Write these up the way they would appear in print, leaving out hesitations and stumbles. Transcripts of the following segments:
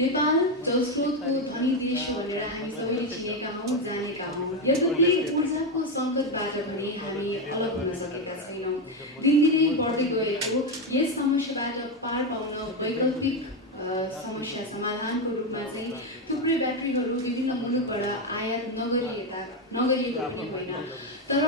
नेपाल जलस्रोतको धनी देश भनेर हामी सबैले चिनेका हौं जानेका हौं। यद्यपि ऊर्जाको संकटबाट पनि हामी अलग हुन सकेका छैनौं। दिनदिनै बढ्दै गएको यस समस्याबाट पार पाउन वैकल्पिक समस्या समाधानको रूपमा चाहिँ थुप्रै ब्याट्रीहरू विभिन्न मुलुकबाट आयात नगरिएको पनि होइन, तर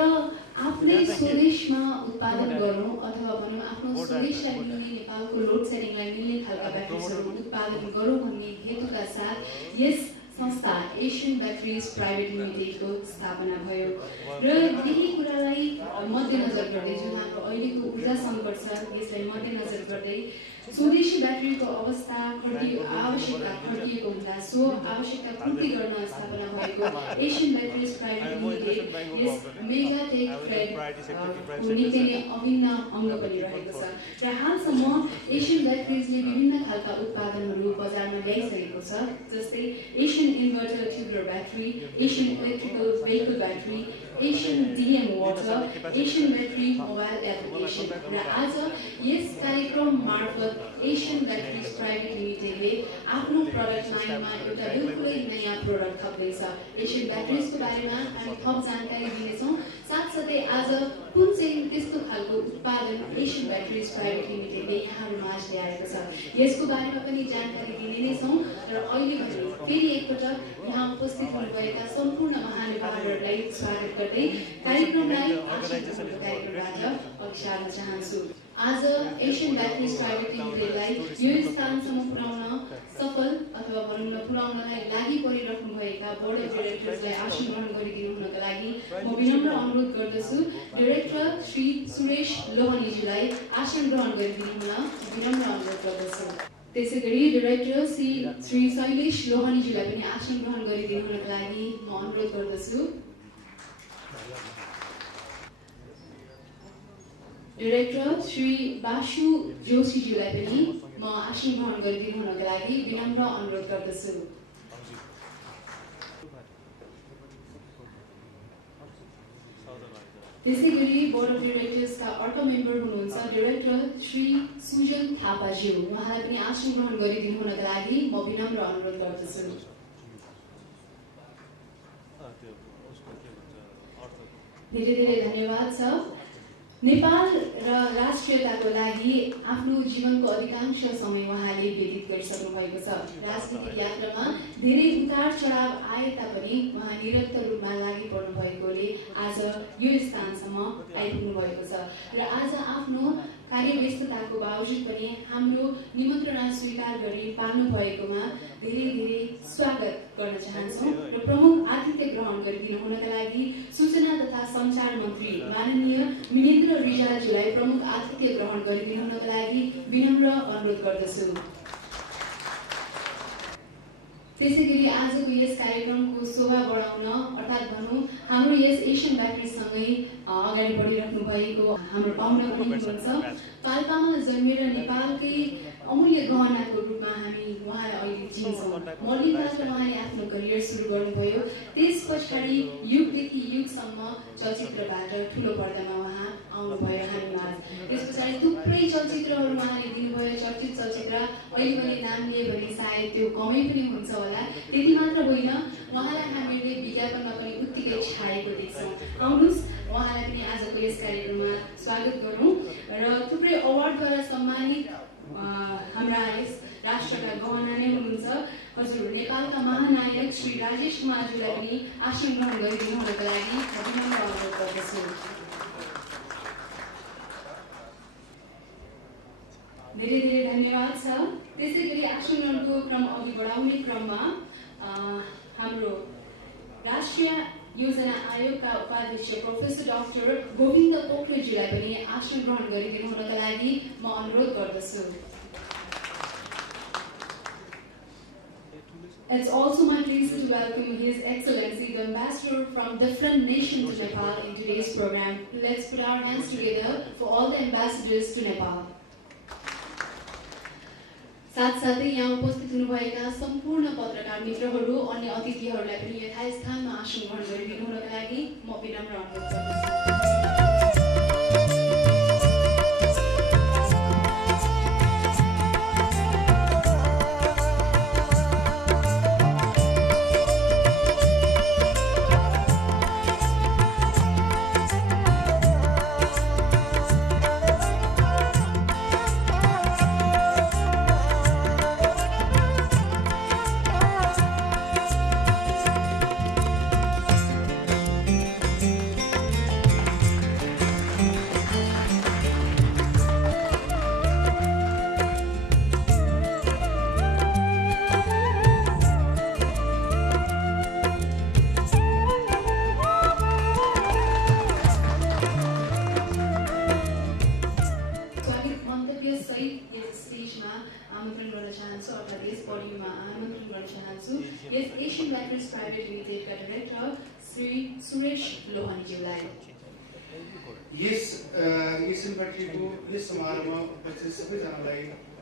आफ्नै स्वदेशमा उत्पादन गरौँ अथवा भनौँ आफ्नो स्वदेशलाई मिल्ने नेपालको लोड सेडिङलाई मिल्ने खालका ब्याट्रीहरू उत्पादन गरौँ भन्ने हेतुका साथ यस संस्था एसियन ब्याट्रिज प्राइभेट लिमिटेडको स्थापना भयो र यही कुरालाई मध्यनजर गर्दै जुन हाम्रो अहिलेको ऊर्जा सङ्कट छ यसलाई मध्यनजर गर्दै स्वदेशी ब्याट्रीको अवस्था आवश्यकता खर्किएको हुँदा सो आवश्यकता पूर्ति गर्न स्थापना भएको एसियन ब्याट्रिज प्राइभेट लिमिटेड यस मेगा टेक ट्रेडको निकै नै अभिन्न अङ्ग पनि रहेको छ र हालसम्म एसियन ब्याट्रिजले विभिन्न खालका उत्पादनहरू बजारमा ल्याइसकेको छ, जस्तै Asian inverter tubular battery, Asian electrical vehicle battery, Asian DM water, Asian battery mobile application र आज यस कार्यक्रम मार्फत एसियन ब्याट्रिज प्राइभेट लिमिटेडले आफ्नो प्रडक्ट लाइनमा एउटा बिल्कुलै नयाँ प्रोडक्ट थप्दैछ। एसियन ब्याट्रिजको बारेमा हामी थप जानकारी दिनेछौँ, साथसाथै आज कुन चाहिँ त्यस्तो खालको उत्पादन एसियन ब्याट्रिज प्राइभेट लिमिटेडले यहाँहरू माझ ल्याएको छ यसको बारेमा पनि जानकारी दिने नै छौँ। र अहिले भने फेरि एकपटक यहाँ उपस्थित हुनुभएका सम्पूर्ण महानुभावहरूलाई स्वागत गर्दै कार्यक्रमलाई कार्यक्रमबाट अघि सार्न चाहन्छु। आज एसियन ब्याट्रिज प्राइभेट लिमिटेडलाई यो स्थानसम्म पुर्याउन सफल अथवा भनौँ न पुर्याउनलाई लागि परिरहनुभएका बोर्ड अफ डाइरेक्टर्सलाई आसन ग्रहण गरिदिनु हुनका लागि म विनम्र अनुरोध गर्दछु। डाइरेक्टर श्री सुरेश लोहनीजीलाई आसन ग्रहण गरिदिनु हुन विनम्र अनुरोध गर्दछु। त्यसैगरी डाइरेक्टर श्री शैलेश लोहनीजीलाई पनि आसन ग्रहण गरिदिनु हुनका लागि म अनुरोध गर्दछु। डाइरेक्टर श्री बासु जोशीजीलाई पनि म आसन ग्रहण गरिदिनु हुनका लागि विनम्र अनुरोध गर्दछु। त्यसैगरी बोर्ड अफ डाइरेक्टर्सका अर्को मेम्बर हुनुहुन्छ डाइरेक्टर श्री सुजन थापाज्यू, उहाँलाई पनि आसन ग्रहण गरिदिनु हुनका लागि म विनम्र अनुरोध गर्दछु। धेरै धेरै धन्यवाद छ। नेपाल र राष्ट्रियताको लागि आफ्नो जीवनको अधिकांश समय उहाँले व्यतीत गरिसक्नु भएको छ। राजनीतिक यात्रामा धेरै उतार चढाव आए तापनि उहाँ निरन्तर रूपमा लागि पर्नु भएकोले आज यो स्थानसम्म आइपुग्नु भएको छ र आज आफ्नो कार्यव्यस्तताको बावजुद पनि हाम्रो निमन्त्रणा स्वीकार गरी पाल्नु भएकोमा धेरै धेरै स्वागत गर्न चाहन्छौँ र प्रमुख आतिथ्य ग्रहण गरिदिनु हुनका लागि सूचना तथा सञ्चार मन्त्री माननीय मिनेन्द्र रिजालज्यूलाई प्रमुख आतिथ्य ग्रहण गरिदिनु हुनका लागि विनम्र अनुरोध गर्दछु। त्यसैगरी आजको यस कार्यक्रमको शोभा बढाउन अर्थात् भनौँ हाम्रो यस एसियन ब्याट्रीसँगै अगाडि बढिराख्नु भएको हाम्रो पाहुना पनि हुनुहुन्छ। पाल्पामा जन्मेर नेपालकै अमूल्य गहनाको रूपमा हामी उहाँलाई अहिले चिन्छौँ। मल्लिकबाट उहाँले आफ्नो करियर सुरु गर्नुभयो। त्यस पछाडि युगदेखि युगसम्म चलचित्रबाट ठुलो पर्दामा उहाँ आउनुभयो हामीमाझ। त्यस पछाडि थुप्रै चलचित्रहरू उहाँले दिनुभयो। चर्चित चलचित्र अहिले मैले नाम लिए भने सायद त्यो कमै पनि हुन्छ होला। त्यति मात्र होइन, उहाँलाई हामीले विज्ञापनमा पनि उत्तिकै छाएको देख्छौँ। आउनुहोस् उहाँलाई पनि आजको यस कार्यक्रममा स्वागत गरौँ र थुप्रै अवार्डद्वारा सम्मानित हाम्रा यस राष्ट्रका गहना नै हुनुहुन्छ हजुर नेपालका महानायक श्री राजेश कुमारज्यूलाई पनि आसन ग्रहण गरिदिनु हुनको लागि विनम्र अनुरोध गर्दछु। धेरै धेरै धन्यवाद छ। त्यसैगरी आसन ग्रहणको क्रम अघि बढाउने क्रममा हाम्रो राष्ट्रिय योजना आयोगका उपाध्यक्ष प्रोफेसर डाक्टर गोविन्द पोखरेलज्यूलाई पनि आसन ग्रहण गरिदिनु हुनका लागि म अनुरोध गर्दछु। It's also my pleasure to welcome His Excellency the Ambassador from different nations to Nepal in today's program. Let's put our hands together for all the ambassadors to Nepal. साथसाथै यहाँ उपस्थित हुनुभएका सम्पूर्ण पत्रकार मित्रहरू अन्य अतिथिहरूलाई पनि यथास्थानमा आसन ग्रहण गरिदिनु हुनका लागि म विनम्र अनुरोध गर्दछु। एसियन ब्याट्रीको यस समारोहमा उपस्थित सबैजनालाई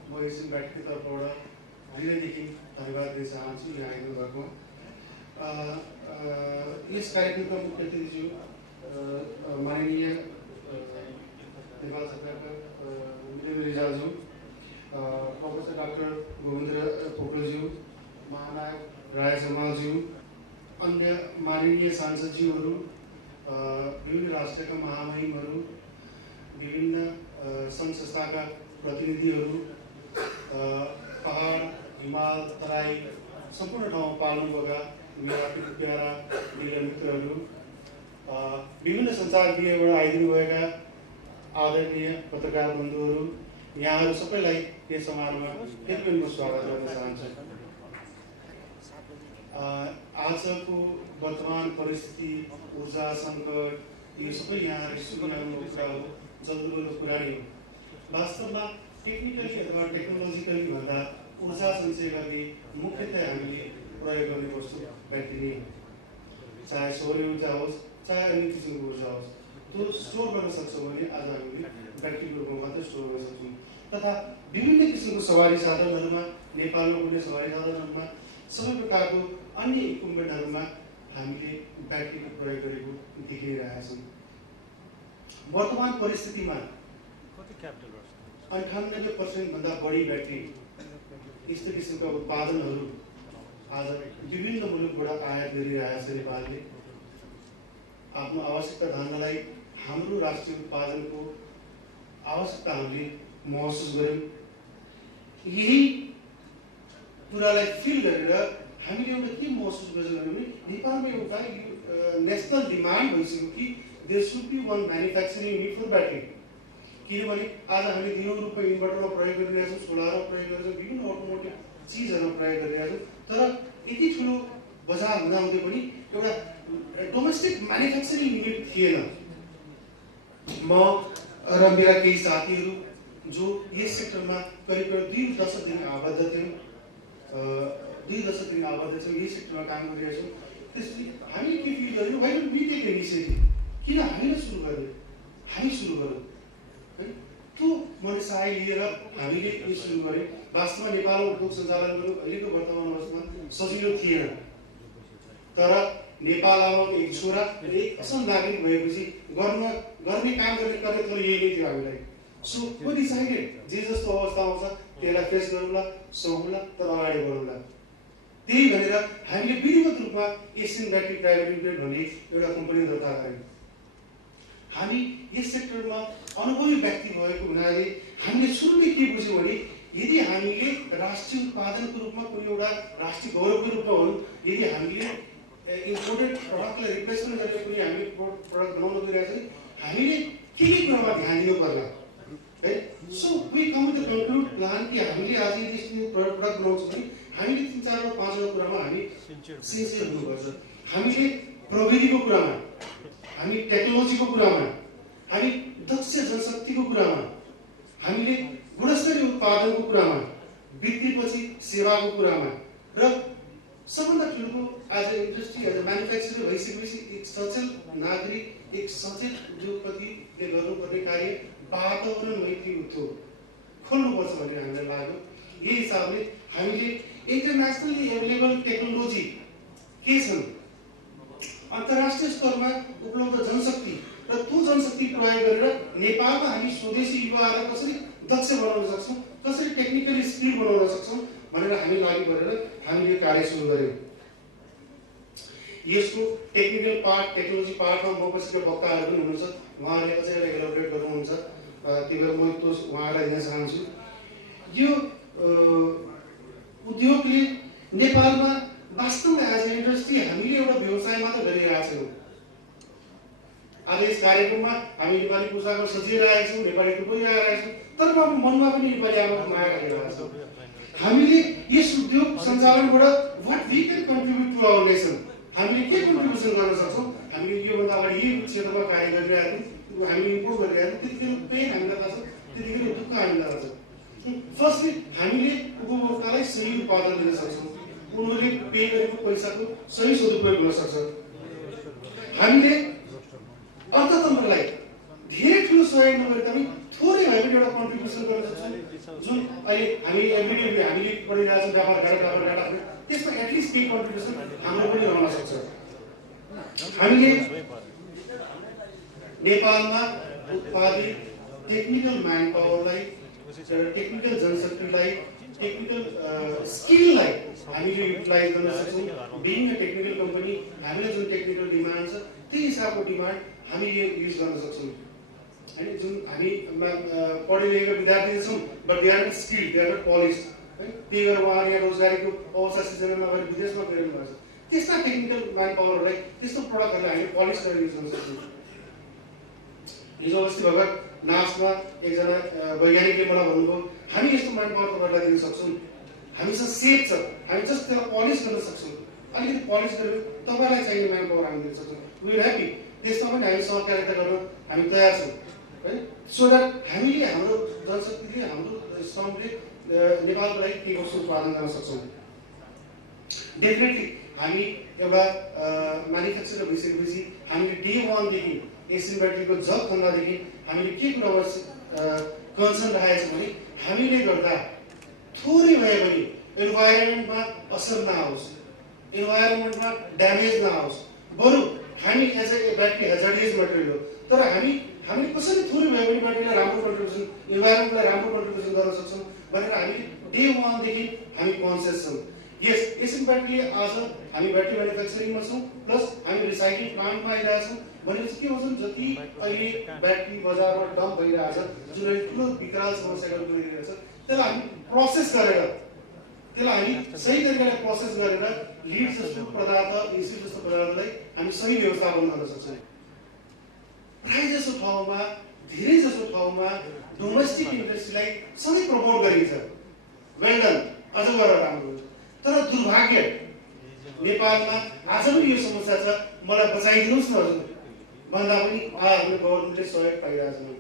म एसियन ब्याट्रीको तर्फबाट हृदयदेखि धन्यवाद दिन चाहन्छु यहाँ आइदिनु भएको। यस कार्यक्रमका मुख्य अतिथिज्यू माननीय नेपाल सरकारका मिनेन्द्र रिजालज्यू, प्रोफेसर डाक्टर गोविन्द पोखरेलज्यू, महानायक राय जमालज्यू, अन्य माननीय सांसदज्यूहरू, विभिन्न राष्ट्रका महामहिमहरू, विभिन्न सङ्घ संस्थाका प्रतिनिधिहरू, पहाड हिमाल तराई सम्पूर्ण ठाउँमा पाल्नुभएका मेरा प्यारा मिडिया मित्रहरू, विभिन्न सञ्चारगृहबाट आइदिनुभएका आदरणीय पत्रकार बन्धुहरू, यहाँहरू सबैलाई यस समारोहमा फेरि पनि म स्वागत गर्न चाहन्छु। आजको वर्तमान परिस्थिति, ऊर्जा सङ्कट, यो सबै यहाँहरूले सुनिरहनु कुरा हो, जल्दोबल्दो कुरा नै हो। वास्तवमा टेक्निकली अथवा टेक्नोलोजिकली भन्दा ऊर्जा सञ्चय गर्ने मुख्यतया हामीले प्रयोग गर्ने वस्तु ब्याट्री नै हो। चाहे सौर्य ऊर्जा होस्, चाहे अन्य किसिमको ऊर्जा होस्, त्यो स्टोर गर्न सक्छौँ भने आज हामीले ब्याट्रीको रूपमा मात्रै स्टोर गर्न सक्छौँ। तथा विभिन्न किसिमको सवारी साधनहरूमा, नेपालमा कुनै सवारी साधनहरूमा, सबै प्रकारको अन्य इक्विपमेन्टहरूमा हामीले ब्याट्रीको प्रयोग गरेको देखिरहेका छौँ। वर्तमान परिस्थितिमा 98% भन्दा बढी ब्याट्री यस्तो किसिमका उत्पादनहरू आज विभिन्न मुलुकबाट आयात गरिरहेको छ नेपालले। आफ्नो आवश्यकता धान्नलाई हाम्रो राष्ट्रिय उत्पादनको आवश्यकता हामीले महसुस गर्यौँ। यही कुरालाई फिल गरेर हामीले एउटा के महसुस गर्छौँ भने नेपालमा एउटा नेसनल डिमान्ड भइसक्यो कि there should be one manufacturing unit for battery. किनभने आज हामीले दिनौँ रूपमा इन्भर्टरमा प्रयोग गरिरहेका छौँ, सोलरमा प्रयोग गरिरहेका छौँ, विभिन्न अटोमोटिभ चिजहरूमा प्रयोग गरिरहेका छौँ, तर यति ठुलो बजार हुँदाहुँदै पनि एउटा डोमेस्टिक म्यानुफ्याक्चरिङ युनिट थिएन। म र मेरा केही साथीहरू जो यस सेक्टरमा करिब 2 दशकदेखि आबद्ध थियौँ, 2 दशकदेखि आबद्ध छौँ, यही सेक्टरमा काम गरिरहेछौँ। त्यसपछि हामीले के फिल गर्यौँ, why don't we take initiative, किन हामीले सुरु गर्ने, हामी सुरु गरौँ है। त्यो मनसाय लिएर हामीले यो सुरु गऱ्यौँ। वास्तवमा नेपालमा उद्योग सञ्चालन गर्नु अहिलेको वर्तमान अवस्थामा सजिलो थिएन, तर नेपाल आमाको एक छोरा र एक असल नागरिक भएपछि गर्ने काम गर्ने कार्यक्रम यही नै थियो हामीलाई। सो वी डिसाइडेड जे जस्तो अवस्था आउँछ त्यसलाई फेस गरौँला, सहौँला, तर अगाडि बढौँला। त्यही भनेर हामीले विधिवत रूपमा एसियन ब्याट्री प्राइभेट लिमिटेड भन्ने एउटा कम्पनी दर्ता गऱ्यौँ। हामी यस सेक्टरमा अनुभवी व्यक्ति भएको हुनाले हामीले सुरुमै के बुझ्यौँ भने यदि हामीले राष्ट्रिय उत्पादनको रूपमा कुनै एउटा राष्ट्रिय गौरवको रूपमा हुन्, यदि हामीले इम्पोर्टेड प्रडक्टलाई रिप्लेसमेन्ट गरेर कुनै हामीले प्रडक्ट बनाउन गइरहेको छ भने हामीले के कुरामा ध्यान दिनु पर्ला है। So we come with the conclude plan कि हामीले आज यदि प्रडक्ट बनाउँछौँ भने हामीले 3, 4 वा 5 वटा कुरामा हामी सिन्सियर हुनुपर्छ। हामीले प्रविधिको कुरामा, हामी टेक्नोलोजीको कुरामा, हामी दक्ष जनशक्तिको कुरामा, हामीले गुणस्तरीय उत्पादनको कुरामा, बिक्रीपछि सेवाको कुरामा र सबभन्दा ठुलो as a industry as a manufacturer भइसकेपछि एक सचेत नागरिक, एक सचेत उद्योगपतिले गर्नुपर्ने कार्य वातावरण मैत्री उद्योग खोल्नुपर्छ भन्ने हामीलाई लाग्यो। यही हिसाबले हामीले इन्टरनेसनली एभाइलेबल टेक्नोलोजी के छन्, अन्तर्राष्ट्रिय स्तरमा उपलब्ध जनशक्ति र त्यो जनशक्ति प्रयोग गरेर नेपालमा हामी स्वदेशी युवाहरूलाई कसरी दक्ष बनाउन सक्छौँ, कसरी टेक्निकली स्किल बनाउन सक्छौँ भनेर हामी लागि परेर हामीले कार्य सुरु गऱ्यौँ। यसको टेक्निकल पार्ट, टेक्नोलोजी पार्टमा म पछिका वक्ताहरू पनि हुनुहुन्छ, उहाँहरूले अझै एउटा एलोबरेट गर्नुहुन्छ, त्यही भएर म त्यो उहाँलाई दिन चाहन्छु। यो उद्योगले नेपालमा वास्तवमा एज अ इन्डस्ट्री हामीले एउटा व्यवसाय मात्र गरिरहेका छौँ। आज यस कार्यक्रममा हामी नेपाली पोसाकमा सजिरहेका छौँ, नेपाली टुपाइरहेका छौँ, तर मनमा पनि नेपाली आमाको माया गरिरहेका छौँ। हामीले यस उद्योग सञ्चालनबाट what we can contribute to our nation, हामीले के कन्ट्रिब्युसन गर्न सक्छौँ। हामीले योभन्दा अगाडि यही क्षेत्रमा कार्य गरिरहेका थियौँ, हामीले इम्प्रुभ गरिरहेका थियौँ, त्यतिखेर पेन हामीलाई थाहा छ, त्यतिखेर दुःख हामीलाई थाहा छ। फर्स्टली हामीले उपभोक्तालाई सही उत्पादन दिन सक्छौँ, उनीहरूले पे गरेको पैसाको सही सदुपयोग हुन सक्छ। हामीले अर्थतन्त्रलाई धेरै ठुलो सहयोग नगरे तापनि थोरै भए पनि एउटा कन्ट्रिब्युसन गर्न सक्छौँ। जुन अहिले हामी एभ्रिडे हामीले पढिरहेको छौँ व्यापार घाटा, त्यसमा एटलिस्ट केही कन्ट्रिब्युसन हाम्रो पनि रहन सक्छ। हामीले नेपालमा उत्पादित टेक्निकल म्यान पावरलाई, टेक्निकल जनशक्तिलाई, टेक्निकल स्किललाई हामीले युटिलाइज गर्न सक्छौँ। बिइङ अ टेक्निकल कम्पनी हामीलाई जुन टेक्निकल डिमान्ड छ त्यही हिसाबको डिमान्ड हामी युज गर्न सक्छौँ हैन। जुन हामी पढिरहेका विद्यार्थी छौँ but they are not skilled, they are not polished है। त्यही भएर उहाँहरू यहाँ रोजगारीको अवसर सृजना नगरी विदेशमा गइरहनु भएको छ। त्यस्ता टेक्निकल म्यान पावरहरूलाई, त्यस्तो प्रडक्टहरूलाई हामी पलिस गरेर युज गर्न सक्छौँ। हिजो अस्ति भर्खर नासमा एकजना वैज्ञानिकले मलाई भन्नुभयो, हामी यस्तो म्यान पावर तपाईँलाई दिन सक्छौँ, हामीसँग सेफ छ, हामी जस्ट त्यसलाई पलिस गर्न सक्छौँ, अलिकति पलिस गरेर तपाईँलाई चाहिने म्यान पावर हामी दिन सक्छौँ। वी आर ह्याप्पी, त्यसमा पनि हामी सहकारिता गर्न हामी तयार छौँ है। सो द्याट हामीले हाम्रो जनशक्तिले, हाम्रो श्रमले नेपालको लागि केही वस्तु उत्पादन गर्न सक्छौँ। डेफिनेटली हामी एउटा म्यानुफ्याक्चरर भइसकेपछि हामीले डे 1 देखि एसियन ब्याट्रीको जब खन्दादेखि हामीले के कुरामा कन्सर्न राखेका छौँ भने हामीले गर्दा थोरै भए पनि इन्भाइरोमेन्टमा असर नआओस्, इन्भाइरोमेन्टमा ड्यामेज नआओस्। बरु हामी एज ए ब्याट्री हेजर्डेज मटेरियल हो, तर हामीले कसरी थोरै भए पनि ब्याट्रीलाई राम्रो कन्ट्रिब्युसन, इन्भाइरोमेन्टलाई राम्रो कन्ट्रिब्युसन गर्न सक्छौँ भनेर हामी डे 1 देखि हामी कन्सियस छौँ। यस एसियन ब्याट्रीले आज हामी ब्याट्री म्यानुफ्याक्चरिङमा छौँ प्लस हामी रिसाइक्लिङ प्लान्टमा आइरहेछौँ भनेपछि के भन्छन् जति अहिले ब्याट्री बजारमा डम्प भइरहेछ जुन अहिले ठुलो विकराल समस्याहरू गइरहेको छ त्यसलाई हामी प्रोसेस गरेर त्यसलाई हामी सही तरिकाले प्रोसेस गरेर लिड जस्तो पदार्थ एसिड जस्तो पदार्थलाई हामी सही व्यवस्थापन गर्न सक्छौँ। प्राय जसो ठाउँमा धेरै जसो ठाउँमा डोमेस्टिक इन्डस्ट्रीलाई सधैँ प्रमोट गरिन्छ वेल डन अझ गरेर राम्रो तर दुर्भाग्य नेपालमा आज पनि यो समस्या छ मलाई बचाइदिनुहोस् न हजुर भन्दा पनि हाम्रो गभर्नमेन्टले सहयोग पाइरहेछन्।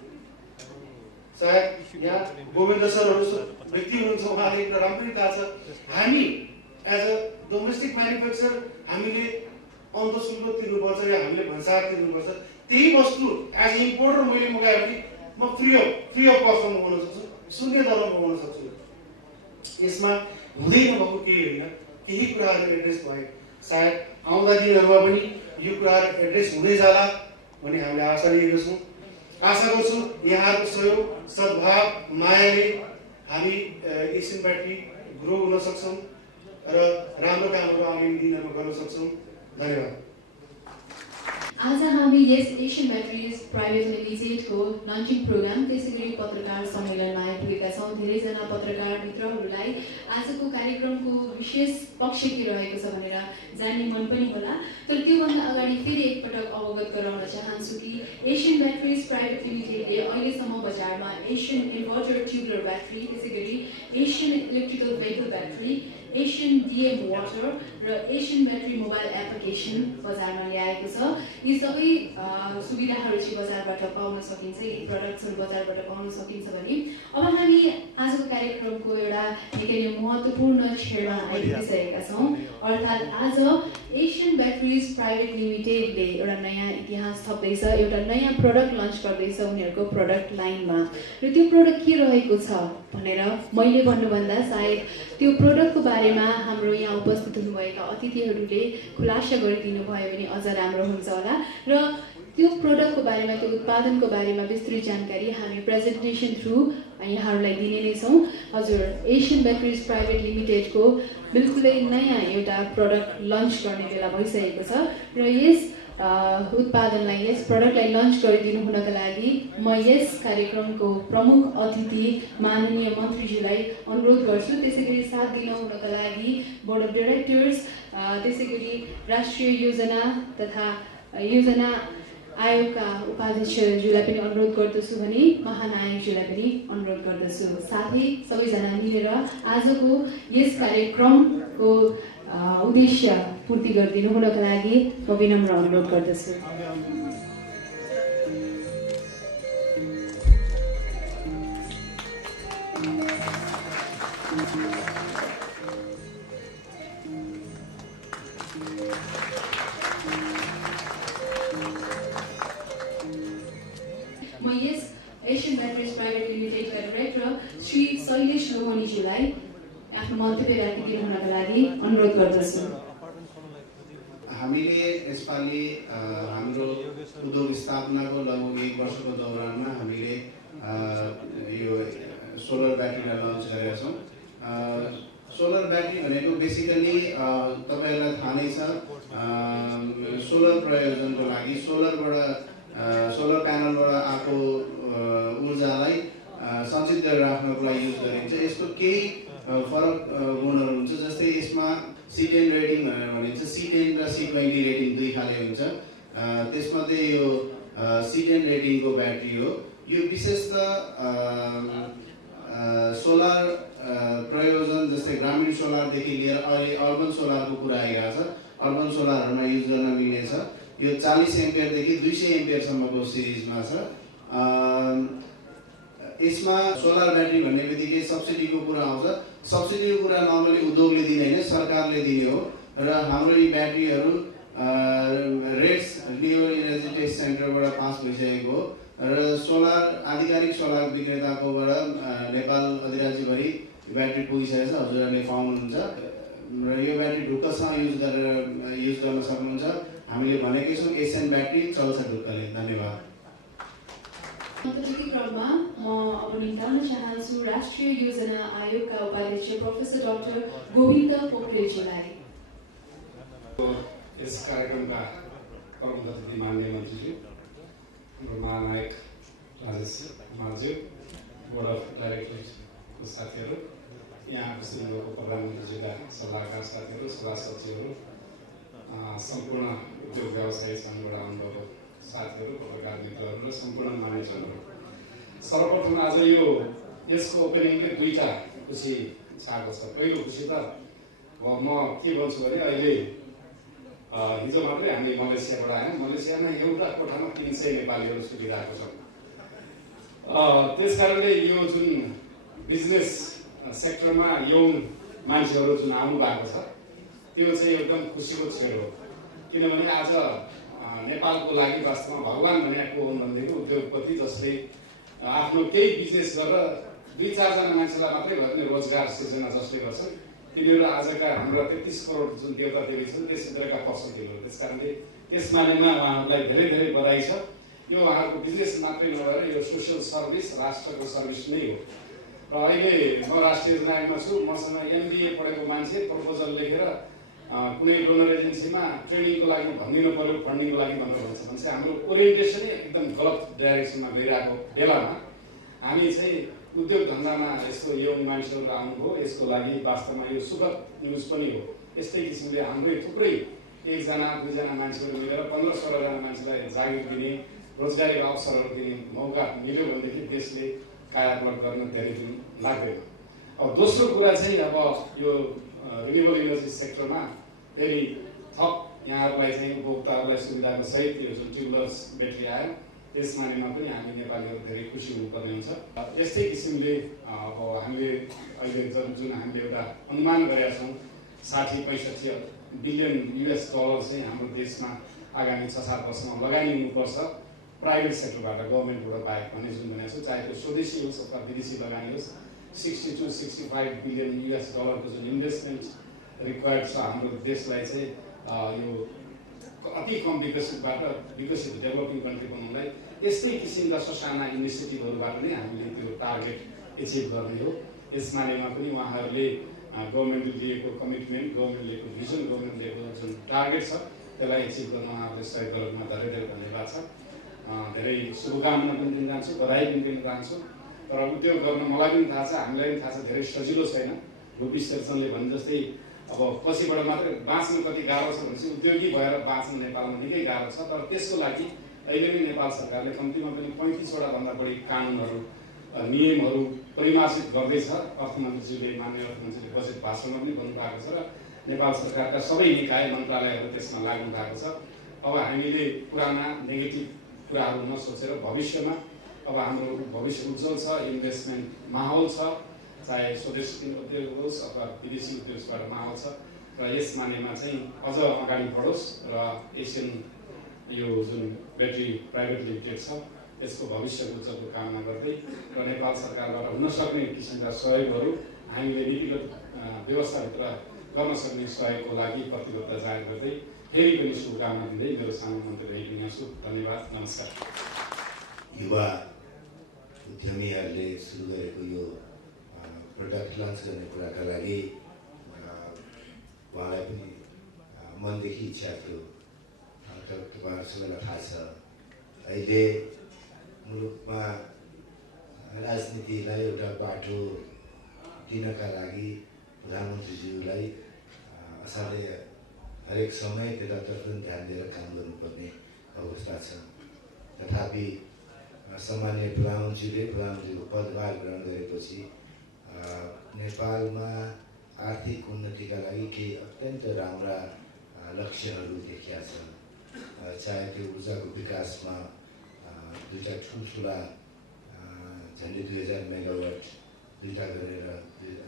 सायद यहाँ गोविन्द सरहरू व्यक्ति हुनुहुन्छ उहाँले एउटा राम्ररी थाहा छ हामी एज अ डोमेस्टिक म्यानुफ्याक्चर हामीले अन्त शुल्क तिर्नुपर्छ या हामीले भन्सार तिर्नुपर्छ त्यही वस्तु एज इम्पोर्टर मैले मगाएँ भने म फ्री अफ कस्टमा मगाउन सक्छु शून्य दरमा मगाउन सक्छु। यसमा हुँदै नभएको केही होइन केही कुराहरू एड्रेस भए सायद आउँदा दिनहरूमा पनि यो कुराहरू एड्रेस हुँदै जाला भन्ने हामीले आशा लिएको छौँ। आशा गर्छु यहाँहरूको सहयोग सद्भाव मायाले हामी एसियन ब्याट्री ग्रो हुन सक्छौँ र राम्रो कामहरू आगामी दिनहरूमा गर्न सक्छौँ। धन्यवाद। आज हामी यस एसियन ब्याट्रिज प्राइभेट लिमिटेडको लन्चिङ प्रोग्राम त्यसैगरी पत्रकार सम्मेलनमा आइपुगेका छौँ। धेरैजना पत्रकार मित्रहरूलाई आजको कार्यक्रमको विशेष पक्ष के रहेको छ भनेर जान्ने मन पनि होला तर त्योभन्दा अगाडि फेरि एकपटक अवगत गराउन चाहन्छु कि एसियन ब्याट्रिज प्राइभेट लिमिटेडले अहिलेसम्म बजारमा एसियन इन्भर्टर ट्युबलर ब्याट्री त्यसैगरी Asian electrical vehicle battery Asian DM water र एसियन ब्याट्री मोबाइल एप्लिकेसन बजारमा ल्याएको छ। यी सबै सुविधाहरू चाहिँ बजारबाट पाउन सकिन्छ यी प्रडक्ट्सहरू बजारबाट पाउन सकिन्छ भने अब हामी आजको कार्यक्रमको एउटा निकै नै महत्त्वपूर्ण क्षणमा आइपुगिसकेका छौँ अर्थात् आज एसियन ब्याट्रिज प्राइभेट लिमिटेडले एउटा नयाँ इतिहास थप्दैछ एउटा नयाँ प्रडक्ट लन्च गर्दैछ उनीहरूको प्रडक्ट लाइनमा र त्यो प्रडक्ट के रहेको छ भनेर मैले भन्नुभन्दा सायद त्यो प्रडक्टको बारेमा हाम्रो यहाँ उपस्थित हुनुभएका अतिथिहरूले खुलासा गरिदिनु भयो भने अझ राम्रो हुन्छ होला र त्यो प्रडक्टको बारेमा त्यो उत्पादनको बारेमा विस्तृत जानकारी हामी प्रेजेन्टेसन थ्रु यहाँहरूलाई दिने नै छौँ। हजुर एसियन ब्याट्रिज प्राइभेट लिमिटेडको बिल्कुलै नयाँ एउटा प्रडक्ट लन्च गर्ने बेला भइसकेको छ र यस उत्पादनलाई यस प्रडक्टलाई लन्च गरिदिनु हुनका लागि म यस कार्यक्रमको प्रमुख अतिथि माननीय मन्त्रीज्यूलाई अनुरोध गर्छु। त्यसैगरी साथ दिन हुनका लागि बोर्ड अफ डाइरेक्टर्स त्यसैगरी राष्ट्रिय योजना तथा योजना आयोगका उपाध्यक्षज्यूलाई पनि अनुरोध गर्दछु भने महानायकज्यूलाई पनि अनुरोध गर्दछु। साथै सबैजना मिलेर आजको यस कार्यक्रमको उद्देश्य पूर्ति गरिदिनु हुनका लागि म विनम्र अनुरोध गर्दछु। म यस एसियन ब्याट्रिज प्राइभेट लिमिटेडका डाइरेक्टर श्री शैलेश लोहनीज्यूलाई आफ्नो मन्तव्य राखिदिनु हुनका लागि अनुरोध गर्दछु। हामीले यसपालि हाम्रो उद्योग स्थापनाको लगभग 1 वर्षको दौरानमा हामीले यो सोलर ब्याट्रीलाई लन्च गरेका छौँ। सोलर ब्याट्री भनेको बेसिकली तपाईँहरूलाई थाहा नै छ सोलर प्रयोजनको लागि सोलर प्यानलबाट आएको ऊर्जालाई सञ्चित गरेर राख्नको लागि युज गरिन्छ। यसको केही फरक गुणहरू हुन्छ जस्तै यसमा C10 रेटिङ भनेर भनिन्छ। C10 र C20 रेटिङ दुई खाले हुन्छ। त्यसमध्ये यो C10 रेटिङको ब्याट्री हो। यो विशेषतः सोलर प्रयोजन जस्तै ग्रामीण सोलरदेखि लिएर अहिले अर्बन सोलरको कुरा आइरहेको छ। अर्बन सोलरहरूमा युज गर्न मिल्ने छ। यो 40 एम्पियरदेखि 200 एम्पियरसम्मको सिरिजमा छ। यसमा सोलर ब्याट्री भन्ने बित्तिकै सब्सिडीको कुरा आउँछ। सब्सिडीको कुरा नर्मली उद्योगले दिने होइन सरकारले दिने हो र हाम्रो यी ब्याट्रीहरू रेट्स लियो एनर्जी टेस्ट सेन्टरबाट पास भइसकेको हो र सोलर आधिकारिक सोलर विक्रेताकोबाट नेपाल अधिराज्यभरि ब्याट्री पुगिसकेको छ। हजुरहरूले पाउनुहुन्छ र यो ब्याट्री ढुक्कसँग युज गर्न सक्नुहुन्छ। हामीले भनेकै छौँ एसियन ब्याट्री चल्छ ढुक्कले। धन्यवाद। अन्तर्गत क्रममा म अब निम्ताउन चाहन्छु राष्ट्रिय योजना आयोगका उपाध्यक्ष प्रोफेसर डाक्टर गोविन्द पोखरेलजीलाई। यस कार्यक्रमका प्रमुख अतिथि माननीय मन्त्रीज्यू, हाम्रो महानायक राजेश कुमारज्यू, बोर्ड अफ डाइरेक्टरको साथीहरू, यहाँ उपस्थित भएको प्रधानमन्त्रीज्यूका सल्लाहकार साथीहरू, सभा सचिवहरू, सम्पूर्ण उद्योग व्यवसायी सङ्घबाट आउनुभएको साथीहरू, पत्रकार मित्रहरू र सम्पूर्ण मानिसहरू, सर्वप्रथम आज यसको ओपनिङले दुईटा खुसी छाएको छ। पहिलो खुसी त म के भन्छु भने अहिले हिजो मात्रै हामी मलेसियाबाट आयौँ। मलेसियामा एउटा कोठामा 300 नेपालीहरू सुतिरहेको छ। त्यस कारणले यो जुन बिजनेस सेक्टरमा यौन मान्छेहरू जुन आउनु भएको छ त्यो चाहिँ एकदम खुसीको क्षण हो। किनभने आज नेपालको लागि वास्तवमा भगवान भनेको हुन् भनेदेखि उद्योगपति जसले आफ्नो केही बिजनेस गरेर 2-4 जना मान्छेलाई मात्रै गर्ने रोजगार सृजना जसले गर्छन् तिनीहरू आजका हाम्रा 33 करोड जुन देवता देवी छन् त्यसभित्रका पर्सेन्टेजहरू। त्यस कारणले त्यस मानेमा उहाँहरूलाई धेरै धेरै बधाई छ। यो उहाँहरूको बिजनेस मात्रै नभएर यो सोसियल सर्भिस, राष्ट्रको सर्भिस नै हो। र अहिले म राष्ट्रिय योजनामा छु। मसँग MBA पढेको मान्छे प्रपोजल लेखेर कुनै डोनर एजेन्सीमा ट्रेनिङको लागि भनिदिनु पर्यो, फन्डिङको लागि भनेर भन्छ भने चाहिँ हाम्रो ओरिएन्टेसनै एकदम गलत डाइरेक्सनमा गइरहेको बेलामा हामी चाहिँ उद्योग धन्दामा यस्तो यौन मान्छेहरू आउनुभयो, यसको लागि वास्तवमा यो सुखद न्युज पनि हो। यस्तै किसिमले हाम्रै थुप्रै 1-2 जना मान्छेहरू मिलेर 15-16 जना मान्छेलाई जागिर दिने, रोजगारीको अवसरहरू दिने मौका मिल्यो भनेदेखि देशले कायात्मक गर्न धेरै दिन लाग्दैन। अब दोस्रो कुरा चाहिँ अब यो रिन्युएबल इनर्जी सेक्टरमा फेरि थप यहाँहरूलाई चाहिँ उपभोक्ताहरूलाई सुविधाको सहित यो जुन ट्युबलर्स ब्याट्री आयो त्यस मानेमा पनि हामी नेपालीहरू धेरै खुसी हुनुपर्ने हुन्छ। यस्तै किसिमले अब हामीले अहिले जुन हामीले एउटा अनुमान गरेका छौँ 60-65 बिलियन US डलर चाहिँ हाम्रो देशमा आगामी 6-7 वर्षमा लगानी हुनुपर्छ प्राइभेट सेक्टरबाट, गभर्मेन्टबाट बाहेक भन्ने जुन भनेको छु। चाहे त्यो स्वदेशी होस् अथवा विदेशी लगानी होस्, 60-65 बिलियन US डलरको जुन इन्भेस्टमेन्ट रिक्वायर्ड छ हाम्रो देशलाई चाहिँ यो अति कम विकसित डेभलपिङ कन्ट्री बनाउनलाई यस्तै किसिमका ससाना इनिसिएटिभहरूबाट नै हामीले त्यो टार्गेट एचिभ गर्ने हो। यस मानेमा पनि उहाँहरूले गभर्मेन्टले दिएको कमिटमेन्ट, गभर्मेन्ट लिएको भिजन, गभर्मेन्ट लिएको जुन टार्गेट छ त्यसलाई एचिभ गर्न उहाँहरूले सहयोग गर्नमा धेरै धेरै धन्यवाद छ। धेरै शुभकामना पनि दिन चाहन्छु, बधाई पनि दिन चाहन्छु। तर उद्योग गर्न मलाई पनि थाहा छ, हामीलाई पनि थाहा छ धेरै सजिलो छैन। रुपी शेरचनले भने जस्तै अब पछिबाट मात्रै बाँच्न कति गाह्रो छ भनेपछि उद्योगी भएर बाँच्न नेपालमा निकै गाह्रो छ। तर त्यसको लागि अहिले नै नेपाल सरकारले कम्तीमा पनि 35वटा भन्दा बढी कानुनहरू, नियमहरू परिमार्जित गर्दैछ। अर्थमन्त्रीज्यूले, माननीय अर्थमन्त्रीले बजेट भाषणमा पनि भन्नुभएको छ र नेपाल सरकारका सबै निकाय मन्त्रालयहरू त्यसमा लाग्नु भएको छ। अब हामीले पुराना नेगेटिभ कुराहरू नसोचेर भविष्यमा अब हाम्रो भविष्य उज्जवल छ, इन्भेस्टमेन्ट माहौल छ, चाहे स्वदेशी उद्योग होस् अथवा विदेशी उद्योगबाट माहौल छ र यस मानेमा चाहिँ अझ अगाडि बढोस् र एसियन यो जुन ब्याट्री प्राइभेट लिमिटेड छ यसको भविष्यको उज्जवलको कामना गर्दै र नेपाल सरकारबाट हुन सक्ने किसिमका सहयोगहरू हामीले नीतिगत व्यवस्थाभित्र गर्न सक्ने सहयोगको लागि प्रतिबद्धता जाहेर गर्दै फेरि पनि शुभकामना दिँदै मेरो सानो मन्तव्य यही पनि छु। धन्यवाद, नमस्कार। युवा उद्यमीहरूले सुरु गरेको यो प्रोडक्ट लन्च गर्ने कुराका लागि उहाँलाई पनि मनदेखि इच्छा थियो। तपाईँहरू सबैलाई थाहा छ अहिले मुलुकमा राजनीतिलाई एउटा बाटो दिनका लागि प्रधानमन्त्रीज्यूलाई असाध्यै हरेक समय त्यतातर्फ ध्यान दिएर काम गर्नुपर्ने अवस्था छ। तथापि सामान्य प्रधानमन्त्रीको पदभार ग्रहण गरेपछि नेपालमा आर्थिक उन्नतिका लागि केही अत्यन्त राम्रा लक्ष्यहरू देखिया छन्। चाहे त्यो ऊर्जाको विकासमा दुईटा ठुल्ठुला झन्डै 2000 मेगावाट दुईटा गरेर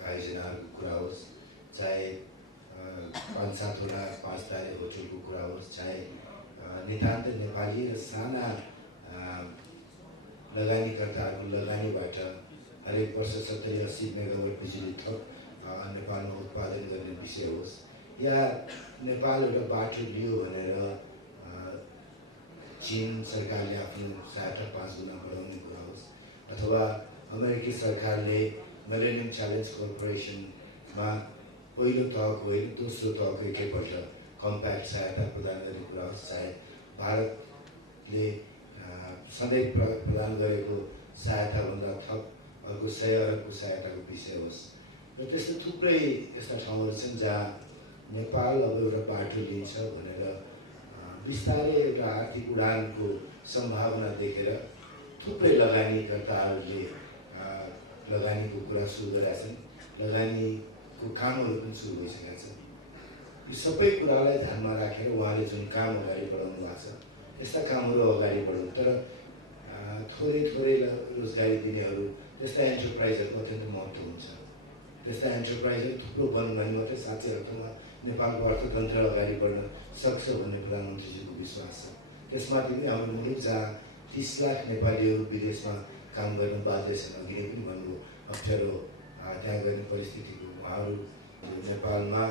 आयोजनाहरूको कुरा होस्, चाहे 5-7वटा 5 तारे होटलको कुरा होस्, चाहे नितान्त नेपाली र साना लगानीकर्ताहरूको लगानीबाट हरेक वर्ष 70-80 मेगावाट बिजुली थप नेपालमा उत्पादन गर्ने विषय होस्, या नेपाल एउटा बाटो लियो भनेर चीन सरकारले आफ्नो सहायता 5 गुणा बढाउने कुरा होस् अथवा अमेरिकी सरकारले मिलेनियम च्यालेन्ज कर्पोरेसनमा पहिलो तहको होइन दोस्रो तहको एकैपल्ट कम्प्याक्ट सहायता प्रदान गर्ने कुरा होस्, चाहे भारतले सधैँ प्रदान गरेको सहायताभन्दा थप अर्को 100 अरबको सहायताको विषय होस्। र त्यस्तो थुप्रै यस्ता ठाउँहरू छन् जहाँ नेपाल अब एउटा बाटो लिन्छ भनेर बिस्तारै एउटा आर्थिक उडानको सम्भावना देखेर थुप्रै लगानीकर्ताहरूले लगानीको कुरा सुरु गरेका छन्, लगानीको कामहरू पनि सुरु भइसकेका छन्। यी सबै कुरालाई ध्यानमा राखेर उहाँले जुन काम अगाडि बढाउनु भएको छ यस्ता कामहरू अगाडि बढाउनु, तर थोरै थोरै रोजगारी दिनेहरू त्यस्ता एन्टरप्राइजहरूको अत्यन्त महत्त्व हुन्छ। त्यस्ता एन्टरप्राइजहरू थुप्रो बन्नु भने मात्रै साँच्चै अर्थमा नेपालको अर्थतन्त्र अगाडि बढ्न सक्छ भन्ने प्रधानमन्त्रीजीको विश्वास छ। त्यसमाथि पनि हाम्रो मुलुक जहाँ 30 लाख नेपालीहरू विदेशमा काम गर्न बाध्य छन्, अघि नै पनि भन्नुभयो अप्ठ्यारो त्यहाँ गर्ने परिस्थितिको, उहाँहरू नेपालमा